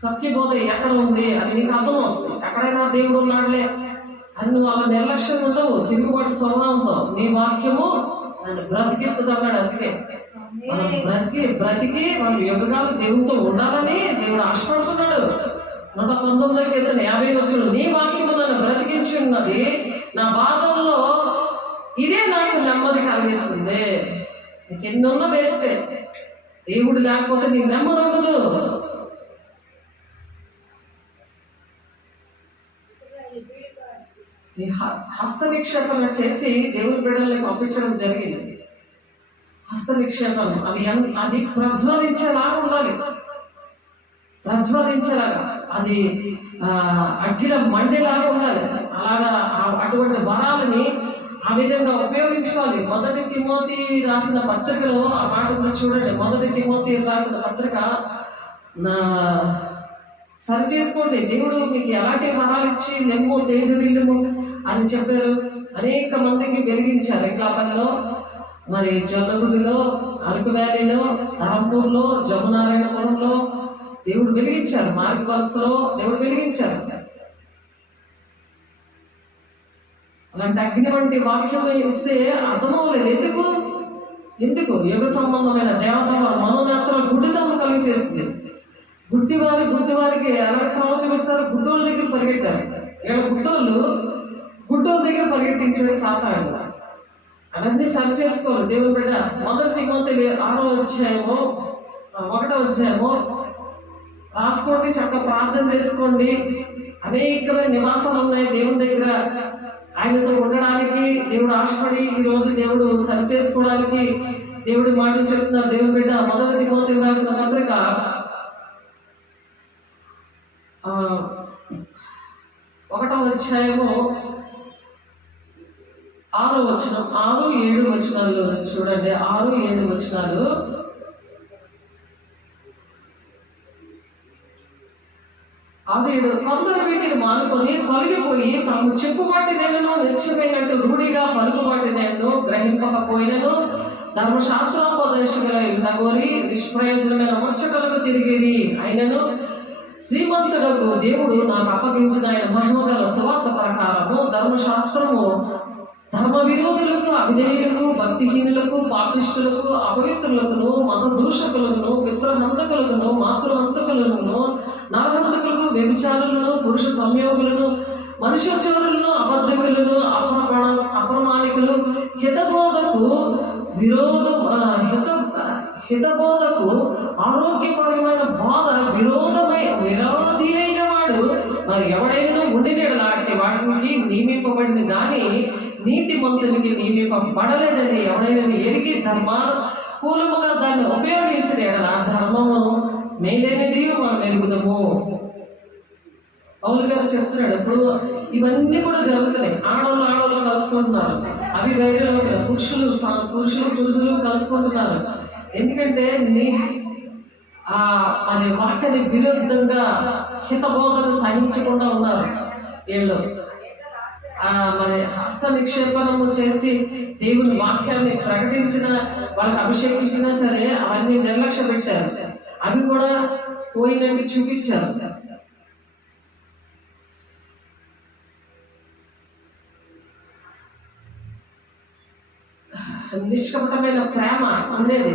సత్యబోధ ఎక్కడ ఉంది అని నీకు అర్థమవుతుంది. ఎక్కడైనా దేవుడు ఉన్నాడులే అని నువ్వు అలా నిర్లక్ష్యం ఉండవు. తిరుగుబాటు స్వభావంతో నీ వాక్యము నన్ను బ్రతికిస్తుంది అన్నాడు. అందుకే మనం బ్రతికి మనం యుగకాలు దేవునితో ఉండాలని దేవుడు ఆశపడుతున్నాడు. 119 కీర్తన 50 వచ్చుడు, నీ వాక్యము నన్ను బ్రతికించి ఉన్నది, నా భాగంలో ఇదే నాకు నెమ్మది కలిగిస్తుంది. నీకు ఎన్నున్న వేస్టే, దేవుడు లేకపోతే నీకు నెమ్మది ఉండదు. హస్త నిక్షేపణ చేసి దేవుని బిడ్డల్ని పంపించడం జరిగింది. హస్త నిక్షేపణ అది ప్రజ్వలించేలాగా ఉండాలి. ప్రజ్వలించేలాగా అది అగ్గిల మండేలాగా ఉండాలి. అలాగా అటువంటి వరాలని ఆ విధంగా ఉపయోగించుకోవాలి. 1 తిమోతి రాసిన పత్రికలో ఆ మాట కూడా చూడండి. 1 తిమోతి రాసిన పత్రిక సరి చేసుకోండి. దేవుడు మీకు ఎలాంటి వరాలు ఇచ్చి లెమ్ము తేజరిల్లుము అని చెప్పారు. అనేక మందికి వెలిగించారు. ఇట్లాపల్లిలో, మరి జొన్నగుడిలో, అరకు వ్యాలీలో, సరంపూర్లో, జమునారాయణపురంలో దేవుడు వెలిగించారు. మార్గ వలసలో దేవుడు వెలిగించారు. అలాంటి అగ్ని వంటి వాక్యం ఇస్తే అర్థమవ్వలేదు. ఎందుకు యుగ సంబంధమైన దేవత మనోనేత్రాలు గుడ్డితనం కలిగి చేస్తుంది. గుడ్డివారికి ఎలా క్రమం చూపిస్తారు? గుడ్డోళ్ళ దగ్గర పరిగెట్టారు. ఇలా గుడ్డోళ్ళ దగ్గర పరిగెట్టించాడు సాతానుడు. అవన్నీ సరి చేసుకోవాలి. దేవుని బిడ్డ 1 తిమోతి 1వ అధ్యాయము రాసుకోండి, చక్కగా ప్రార్థన చేసుకోండి. అనేకమైన నివాసాలు ఉన్నాయి దేవుని దగ్గర. ఆయనతో ఉండడానికి దేవుడు ఆశపడి ఈరోజు దేవుడు సరి చేసుకోవడానికి దేవుడి మాటలు చెప్తున్నారు. దేవుని బిడ్డ 1 తిమోతి రాసిన పత్రిక 1వ అధ్యాయము 6వ వచనం, 6, 7 వచనాలు చూడండి. 6, 7 వచనాలు. కొందరు వీటిని మానుకొని తొలగిపోయి తాము చెప్పుబాటి నేను నిత్యమైనట్టు రూఢిగా పలుకుబాటి నేను గ్రహింపకపోయినను ధర్మశాస్త్రోపదేశకుల ఉండగోరి నిష్ప్రయోజనమైన ముచ్చటలకు తిరిగిరి. అయినను శ్రీమంతుడకు దేవుడు నాకు అప్పగించిన ఆయన మహిమ గల సువార్త ప్రకారము ధర్మశాస్త్రము ధర్మ విరోధులకు, అవిధేయులకు, భక్తిహీనులకు, పాపిష్టులకు, అపవిత్రులకు, మత దూషకులను, పితృహంతకులను, మాతృహంతకులను, నరహంతకులకు, వ్యభిచారులను, పురుష సంయోగులను, మనుష్యచోరులను, అబద్ధికులను, అప్రమాణికులు, హితబోధకు ఆరోగ్యపరమైన బాధ విరోధి అయిన వాడు మరి ఎవడైనా ఉండినలాంటి వాటికి నియమింపబడిన కానీ నీతిమంతునికి నియమింపబడలేదని ఎవడైనా ఎరిగి ధర్మానుకూలముగా దాన్ని ఉపయోగించిన ఎడలా ధర్మము మేలైనది మనం ఎరుగుదము. పౌలు గారు చెప్తున్నాడు. ఇప్పుడు ఇవన్నీ కూడా జరుగుతున్నాయి. ఆడవాళ్ళు కలుసుకుంటున్నారు. అవి బయటలో పురుషులు కలుసుకుంటున్నారు. ఎందుకంటే అనే వాక్యాన్ని విరుద్ధంగా హితబోధన సహించకుండా ఉన్నారు వీళ్ళు. మరి హస్త నిక్షేపణము చేసి దేవుని వాక్యాన్ని ప్రకటించిన, వాళ్ళకి అభిషేకించినా సరే అవన్నీ నిర్లక్ష్య పెట్టారు. అవి కూడా పోయినట్టు చూపించారు. నిష్కపటమైన ప్రేమ ఉండేది.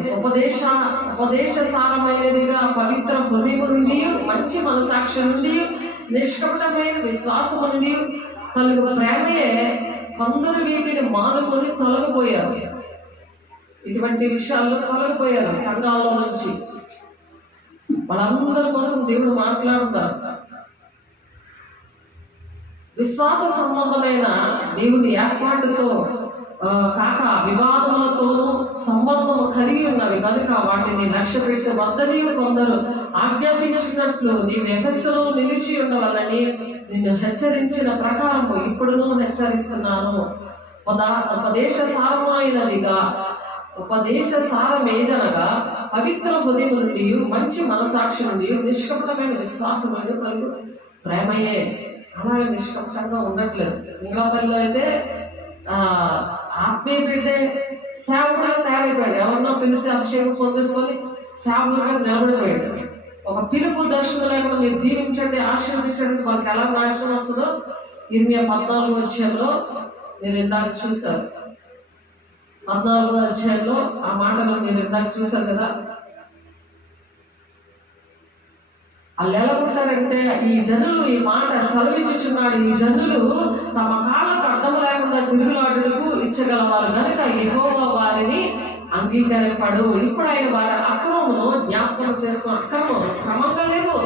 ఉపదేశసారమైనదిగా పవిత్ర హృదయం నుండి, మంచి మనసాక్షి నుండి, నిష్కపటమైన విశ్వాసం నుండి కలుగు ప్రేమే. కొందరు వీటిని మానుకొని తొలగిపోయారు. ఇటువంటి విషయాల్లో తొలగిపోయారు సంఘాల్లో నుంచి. వాళ్ళందరి కోసం దేవుడు మాట్లాడుతారు. విశ్వాస సంబంధమైన దేవుని ఏర్పాటుతో కాక వివాదములతోనూ సంబంధము కలిగి ఉన్నవి కనుక వాటిని లక్ష్య పెట్టి వద్దని కొందరు ఆజ్ఞాపించినట్లు నీవు ఎఫెసులో నిలిచి ఉండవలని నిన్ను హెచ్చరించిన ప్రకారము ఇప్పుడును హెచ్చరిస్తున్నాను. ఉపదేశ సారం ఏదనగా పవిత్ర హృదయం నుండి మంచి మనసాక్షి నుండి నిష్కపటమైన విశ్వాసం నుండి కలుగు ప్రేమయే. అలాగే నిష్కపటంగా ఉండట్లేదు. ఇంగ్లాపల్లిలో అయితే ఆత్మీయ బిడ్డే సేవకుడుగా తయారైపోయాడు. ఎవరినో పిలిచి అభిషేకం పొందేసుకొని సేవకుడుగా నిలబడిపోయాడు. ఒక పిలుపు దర్శనం లేకుండా మీరు దీవించండి, ఆశీర్వదించండి, వాళ్ళకి ఎలా నాటకం వస్తుందో ఇర్మియా 14వ అధ్యాయంలో మీరు ఇందాక చూశారు. 14వ అధ్యాయంలో ఆ మాటలు మీరు ఇందాక చూశారు కదా. వాళ్ళు ఎలా ఉంటారంటే, ఈ జనులు ఈ మాట సెలవిచ్చుచున్నాడు, ఈ జనులు తమ కాళ్ళకు అర్థం లేకుండా తిరుగులాడుటకు ఇచ్చగలవారు కనుక యెహోవా వారిని అంగీకరింపడు. ఇప్పుడు ఆయన వారి అక్రమమును జ్ఞాపకం చేసుకుని, అక్రమం క్రమంగా లేవు.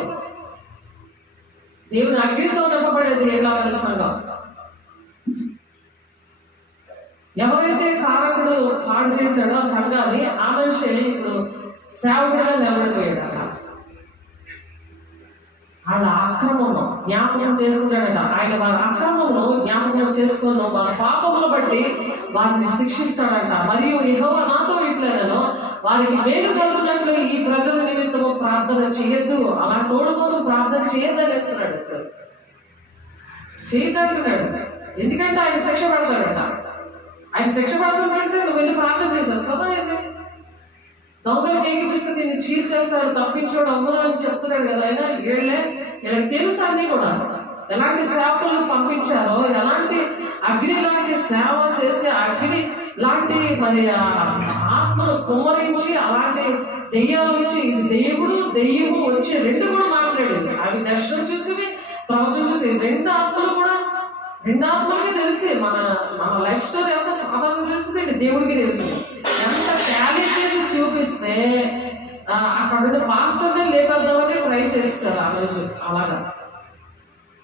దేవుని అగ్నితో నింపబడేది ఎలాగని సంఘం. ఎవరైతే కారకుడు పాడు చేశాడో ఆ సంఘాన్ని, ఆ మనిషి ఇప్పుడు సేవకుడుగా నిలబడిపోయాడు. వాళ్ళ అక్రమము జ్ఞాపకం చేసుకున్నాడట. ఆయన వారి అక్రమమును జ్ఞాపకం చేసుకున్న వారి పాపమును బట్టి వారిని శిక్షిస్తాడంట. మరియు యెహోవా నాతో ఇట్లనను, వారికి మేలు కలుగునట్లు ఈ ప్రజల నిమిత్తము ప్రార్థన చేయొద్దు. అలాంటి వాడి కోసం ప్రార్థన చేయొద్దని వేస్తున్నాడు. చేయొద్దంటున్నాడు. ఎందుకంటే ఆయన శిక్ష పడతాడట. ఆయన శిక్ష పడుతుంటే నువ్వు వెళ్ళి ప్రార్థన చేసేసి కదా. దొంగలకు ఏగిపిస్తే దీన్ని చీల్చేస్తాడు, తప్పించాడు అందరూ అని చెప్తున్నాడు కదా ఆయన. వీళ్ళకి తెలుసు అన్నీ కూడా, ఎలాంటి సేవకులు పంపించారో, ఎలాంటి అగ్ని లాంటి సేవ చేసి అగ్ని లాంటి మరి ఆత్మను కుమ్మరించి అలాంటి దెయ్యాలు వచ్చి ఇది దేవుడు దెయ్యము వచ్చి రెండు కూడా మాట్లాడేది. అవి దర్శనం చూసి ప్రవచనం చూసి రెండు ఆత్మలకి తెలిస్తే మన లైఫ్ స్టోరీ ఎంత సాధారణంగా తెలుస్తుంది, దేవుడికి తెలుస్తుంది. ఎంత ట్యాలీ చేసి చూపిస్తే అక్కడ పాస్టర్నే లేపేద్దామని ట్రై చేస్తారు ఆ రోజు. అలాగా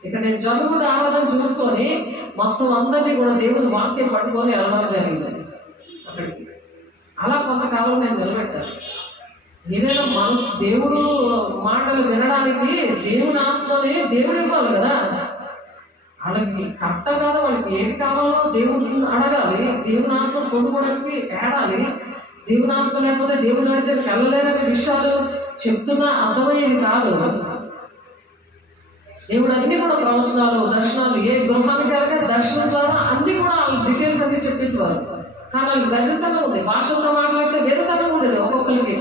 ఇక్కడ నేను జరుగుడు ఆరాధన చూసుకొని మొత్తం అందరినీ కూడా దేవుని వాక్యం పట్టుకొని వెళ్ళడం జరిగింది అక్కడికి. అలా కొంతకాలం నేను నిలబెట్టాను. ఏదైనా మనసు దేవుడు మాటలు వినడానికి దేవుని ఆత్మని దేవుడు ఇవ్వాలి కదా. వాళ్ళకి కరెక్ట్ కాదు, వాళ్ళకి ఏది కావాలో దేవుడిని అడగాలి, దేవుని ఆత్మ పొందుకోవడానికి ఏడాలి. దేవుని ఆత్మ లేకపోతే దేవుని రాజ్యానికి వెళ్ళలేరనే విషయాలు చెప్తున్నా అర్థమయ్యేది కాదు. దేవుడు అన్ని కూడా ప్రవచనాలు దర్శనాలు ఏ గృహానికి వెళ్ళగా దర్శనం ద్వారా అన్ని కూడా వాళ్ళ డీటెయిల్స్ అన్ని చెప్పేసేవారు. కానీ వాళ్ళకి వెర్రితనం ఉంది, భాషలతో మాట్లాడితే వెర్రితనం ఉండేది ఒక్కొక్కరికి.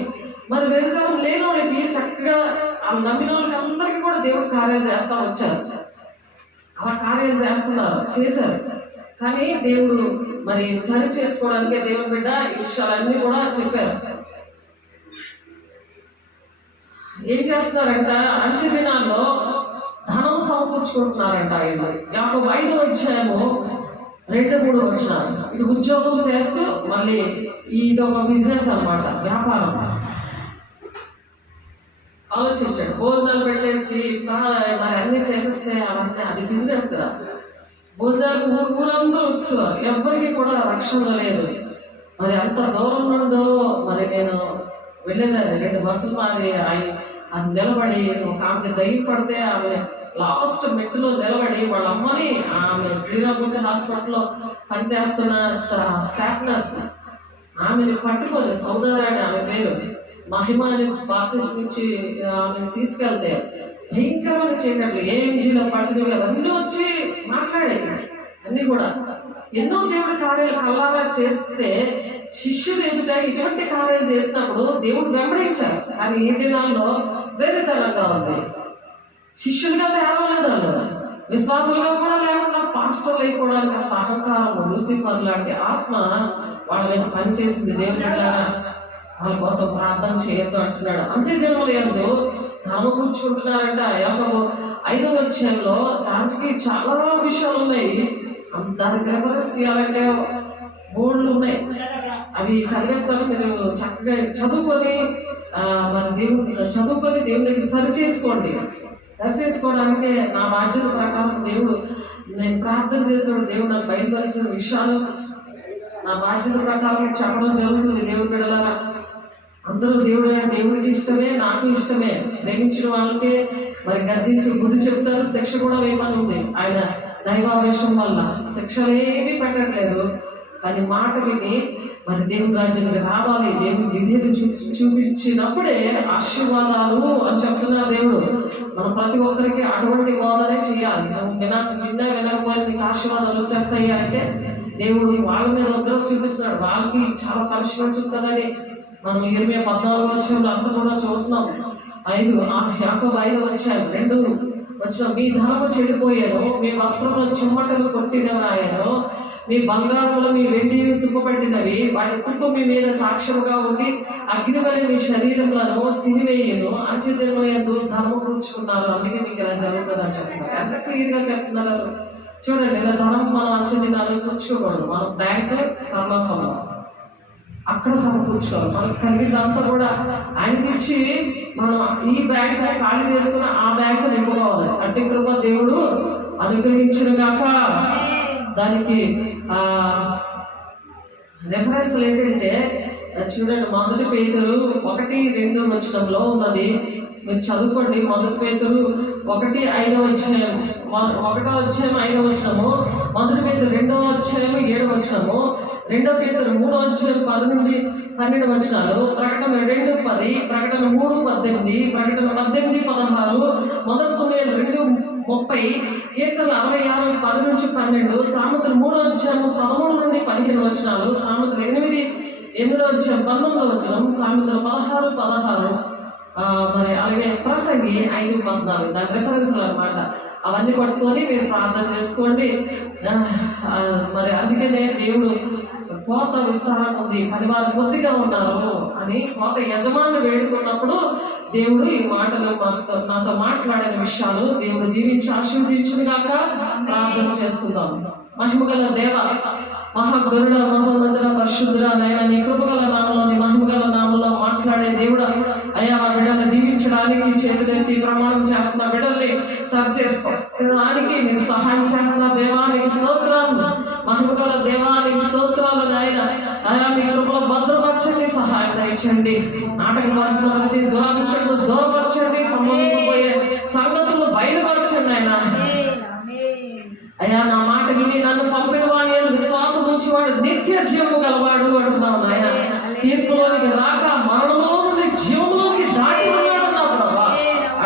మరి వెర్రితనం లేని వాళ్ళకి చక్కగా వాళ్ళు నమ్మిన వాళ్ళకి అందరికీ కూడా దేవుడు కార్యాలు చేస్తా వచ్చారు. అలా కార్యాలు చేశారు. కానీ దేవుడు మరి సరి చేసుకోవడానికే దేవుని బిడ్డ ఈ విషయాలన్నీ కూడా చెప్పారు. ఏం చేస్తున్నారంట, అంచె దినాల్లో ధనం సమకూర్చుకుంటున్నారంట. వీళ్ళు యాకోబు 5వ అధ్యాయము 2-3 వచనాలు. ఇది ఉద్యోగం చేస్తూ మళ్ళీ ఇది ఒక బిజినెస్ అన్నమాట, వ్యాపారం. ఆలోచించాడు, భోజనాలు పెట్టేసి మరి అన్ని చేసేస్తే అవన్నీ అది బిజినెస్ కదా. భోజనాలు ఊరందరూ వచ్చేవారు, ఎవ్వరికి కూడా రక్షణ లేదు. మరి అంత దూరం నుండో మరి నేను వెళ్ళేదాన్ని. 2 బస్సులు మారి అది నిలబడి ఒక ఆమెకి దయ్యం పడితే ఆమె లాస్ట్ మెట్టులో నిలబడి వాళ్ళ అమ్మని, ఆమె శ్రీరామూర్తి హాస్పిటల్లో పనిచేస్తున్న స్టాఫ్ నర్స్ ఆమెని పట్టుకొని, సౌదారాణి ఆమె పేరు, మహిమాని బాప్తిస్మం ఇచ్చి ఆమెను తీసుకెళ్తే భయంకరమైన చీకట్లు ఏఎంజీలో పట్టుకుని అవన్నీ వచ్చి మాట్లాడేది. అన్ని కూడా ఎన్నో దేవుడి కార్యాలు కల్లారా చేస్తే శిష్యులు ఎదుట ఇటువంటి కార్యాలు చేసినప్పుడు దేవుడు వెంబడించారు. కానీ ఈ దినాల్లో వేరేతనంగా ఉంది. శిష్యులుగా తేవలేదు, వాళ్ళు విశ్వాసులుగా కూడా లేకుండా పాస్టర్లు అయిపోవడానికి అంత అహంకారం, లూసిఫర్ లాంటి ఆత్మ వాళ్ళ మీద పనిచేసింది. దేవుడి బిడ్డలారా వాళ్ళ కోసం ప్రార్థన చేయొద్దు అంటున్నాడు. అంతే దినములు ఎందు ధర్మ కూర్చుకుంటున్నారంట. యాకోబు 5వ అధ్యాయంలో దానికి చాలా విషయాలు ఉన్నాయి. దానికి రెఫరెన్స్ తీయాలంటే బోర్డులు ఉన్నాయి, అవి చదివేస్తాను. మీరు చక్కగా చదువుకొని మన చదువుకొని దేవుని దగ్గర సరి చేసుకోవడానికి నా బాధ్యత ప్రకారం దేవుడు నేను ప్రార్థన చేసినప్పుడు దేవుడు నాకు బయలుపరిచిన విషయాలు నా బాధ్యత ప్రకారం చెప్పడం జరుగుతుంది. దేవుడి బిడ్డలారా, అందరూ దేవుడికి ఇష్టమే, నాకు ఇష్టమే. ప్రేమించిన వాళ్ళకే మరి గద్దించి బుద్ధి చెప్తారు, శిక్ష కూడా వేయమని ఉంది. ఆయన దైవావేశం వల్ల శిక్షలు ఏమీ పెట్టట్లేదు. కానీ మాట విని మరి దేవుని రాజ్యానికి రావాలి, దేవుని విధేయత చూపించినప్పుడే ఆశీర్వాదాలు అని చెప్తున్నారు దేవుడు. మనం ప్రతి ఒక్కరికి అటువంటి బోధనే చేయాలి. వినకపోయిన నీకు ఆశీర్వాదాలు వచ్చేస్తాయి అంటే దేవుడు వాళ్ళ మీద ఉగ్రం చూపిస్తున్నాడు. వాళ్ళకి చాలా పనిష్మెంట్ ఉంటుందని మనం 14 అంతా కూడా చూస్తున్నాం. 5 వచ్చాయి 2 వచ్చిన మీ ధనము చెడిపోయాను, మీ వస్త్రములు చిమ్మటలు కొట్టినవాయను, మీ బంగారములు మీ వెండి తుప్పబట్టినవి, వాటి తుప్పు మీ మీద సాక్ష్యముగా ఉండి అగ్ని వలె మీ శరీరములను తినివేయను, అంచెదము ఎందు ధనము కూర్చుకున్నారు, అందుకే మీకు ఇలా జరుగుతుందని చెప్తున్నారు. ఎంత క్లియర్గా చెప్తున్నారు చూడండి. ఇలా ధనం మనం అంచెదినాలు కూర్చోకూడదు. మనం బ్యాంక్ పరలోకంలో అక్కడ సమకూర్చుకోవాలి. మనకు కలిగిందంతా కూడా ఆయనకి ఇచ్చి మనం ఈ బ్యాంక్ ఖాళీ చేసుకుని ఆ బ్యాంక్ నింపుకోవాలి. అంటే కృప దేవుడు అనుగ్రహించిన గాక. దానికి రెఫరెన్స్ ఏంటంటే చూడండి, 1 పేతురు 1:2 వచనంలో ఉన్నది. మీరు చదువుకోండి. 1 పేతురు 1:5 అధ్యాయం, 1వ అధ్యాయం 5వ వచనము, 1 పేతురు 2వ అధ్యాయం 7వ వచనము, 2 పేతురు 3వ అధ్యాయం 10 నుండి 12 వచనాలు, ప్రకటన 2:10, ప్రకటన 3:18, ప్రకటన 18:16, 1 సమూయేలు 2:30, కీర్తనలు 66 10 నుంచి 12, సామెతలు 3వ అధ్యాయం 13 నుండి 15 వచనాలు, సామెతలు 8వ అధ్యాయం 19వ వచనం, సామెతలు 16:16, మరి అలాగే ప్రసంగి 5:14. దాని రెఫరెన్స్లు అనమాట. అవన్నీ పట్టుకొని మీరు ప్రార్థన చేసుకోండి. మరి అందుకనే దేవుడు కోత విస్తారం ఉంది, 10 వారు కొద్దిగా ఉన్నారు అని కోత యజమాని వేడుకున్నప్పుడు దేవుడు ఈ మాటలు నాతో మాట్లాడిన విషయాలు దేవుడు దీవించి ఆశీర్వదించుగాక. ప్రార్థన చేసుకుందాం. మహిమగల దేవ, మహాగరుడ, మహోన్నతుడ, పరిశుద్ధుడా, నాయన నీ కృపగల నామంలో, నీ మహిమగల నామంలో మాట్లాడే దేవుడా, అయ్యా మా బిడ్డల్ని దీవించడానికి చేతులెత్తి ప్రమాణం చేస్తున్న బిడ్డల్ని సరి చేసుకోవడానికి నేను సహాయం చేస్తున్న దేవానికి స్తోత్రాలు. మహిమగల దేవానికి స్తోత్రాలు నాయన. అయా మీ కృపలో భద్రపరచండి, సహాయం దయచండి. నాటకపరిచిన ప్రతి దురాభిషేకం దూరపరచండి, సంబంధించిపోయే సంగతులు బయలుపరచండి ఆయన. అయ్యా నా మాట విని నన్ను పంపిన వాడి విశ్వాసం ఉంచేవాడు నిత్య జీవము గలవాడు అంటున్నావు నాయన. తీర్పులోనికి రాక మరణంలో నుండి జీవంలోనికి దాటి ఉన్నాడు నా ప్రభా.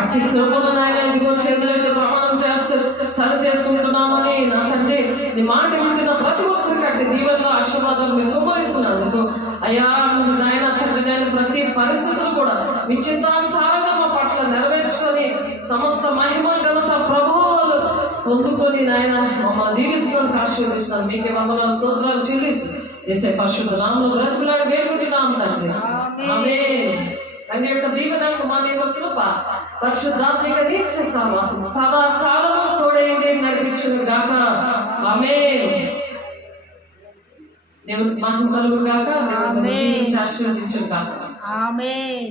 అట్టి కృపను నాయన ఇదిగో చేతులైతే ప్రమాణం చేస్తూ సరి చేసుకుంటున్నామని నా తండ్రి నీ మాట వింటున్న ప్రతి ఒక్కరికి అట్టి దీవెనలో ఆశీర్వాదాలు మీరు కుమ్మరిస్తున్నందుకు అయ్యా నాయన తండ్రి, నేను ప్రతి పరిస్థితులు కూడా మీ చిత్తానుసారంగా మా పట్ల నెరవేర్చుకొని సమస్త మహిమ ఘనత ప్రభావాలు పొందుకొని నాయన మమ్మల్ని దీవిస్తున్నందుకు ఆశీర్వదిస్తున్నాను. మీకే వందనాలు స్తోత్రాలు చెల్లిస్తుంది. యేసయ్య పరిశుద్ధ నామములో బ్రతిమలాడి వేడుకుంటున్నాము తండ్రి. ఆమేన్. తండ్రి యొక్క దీవెన, కుమారుని యొక్క కృప, పరిశుద్ధాత్మిక నిత్య సహవాసం సదా కాలము తోడైండి నడిపించును గాక. ఆమేన్. దేవునికి మహిమ కలుగును గాక. దేవునికి ఆశీర్వదించును గాక. ఆమేన్.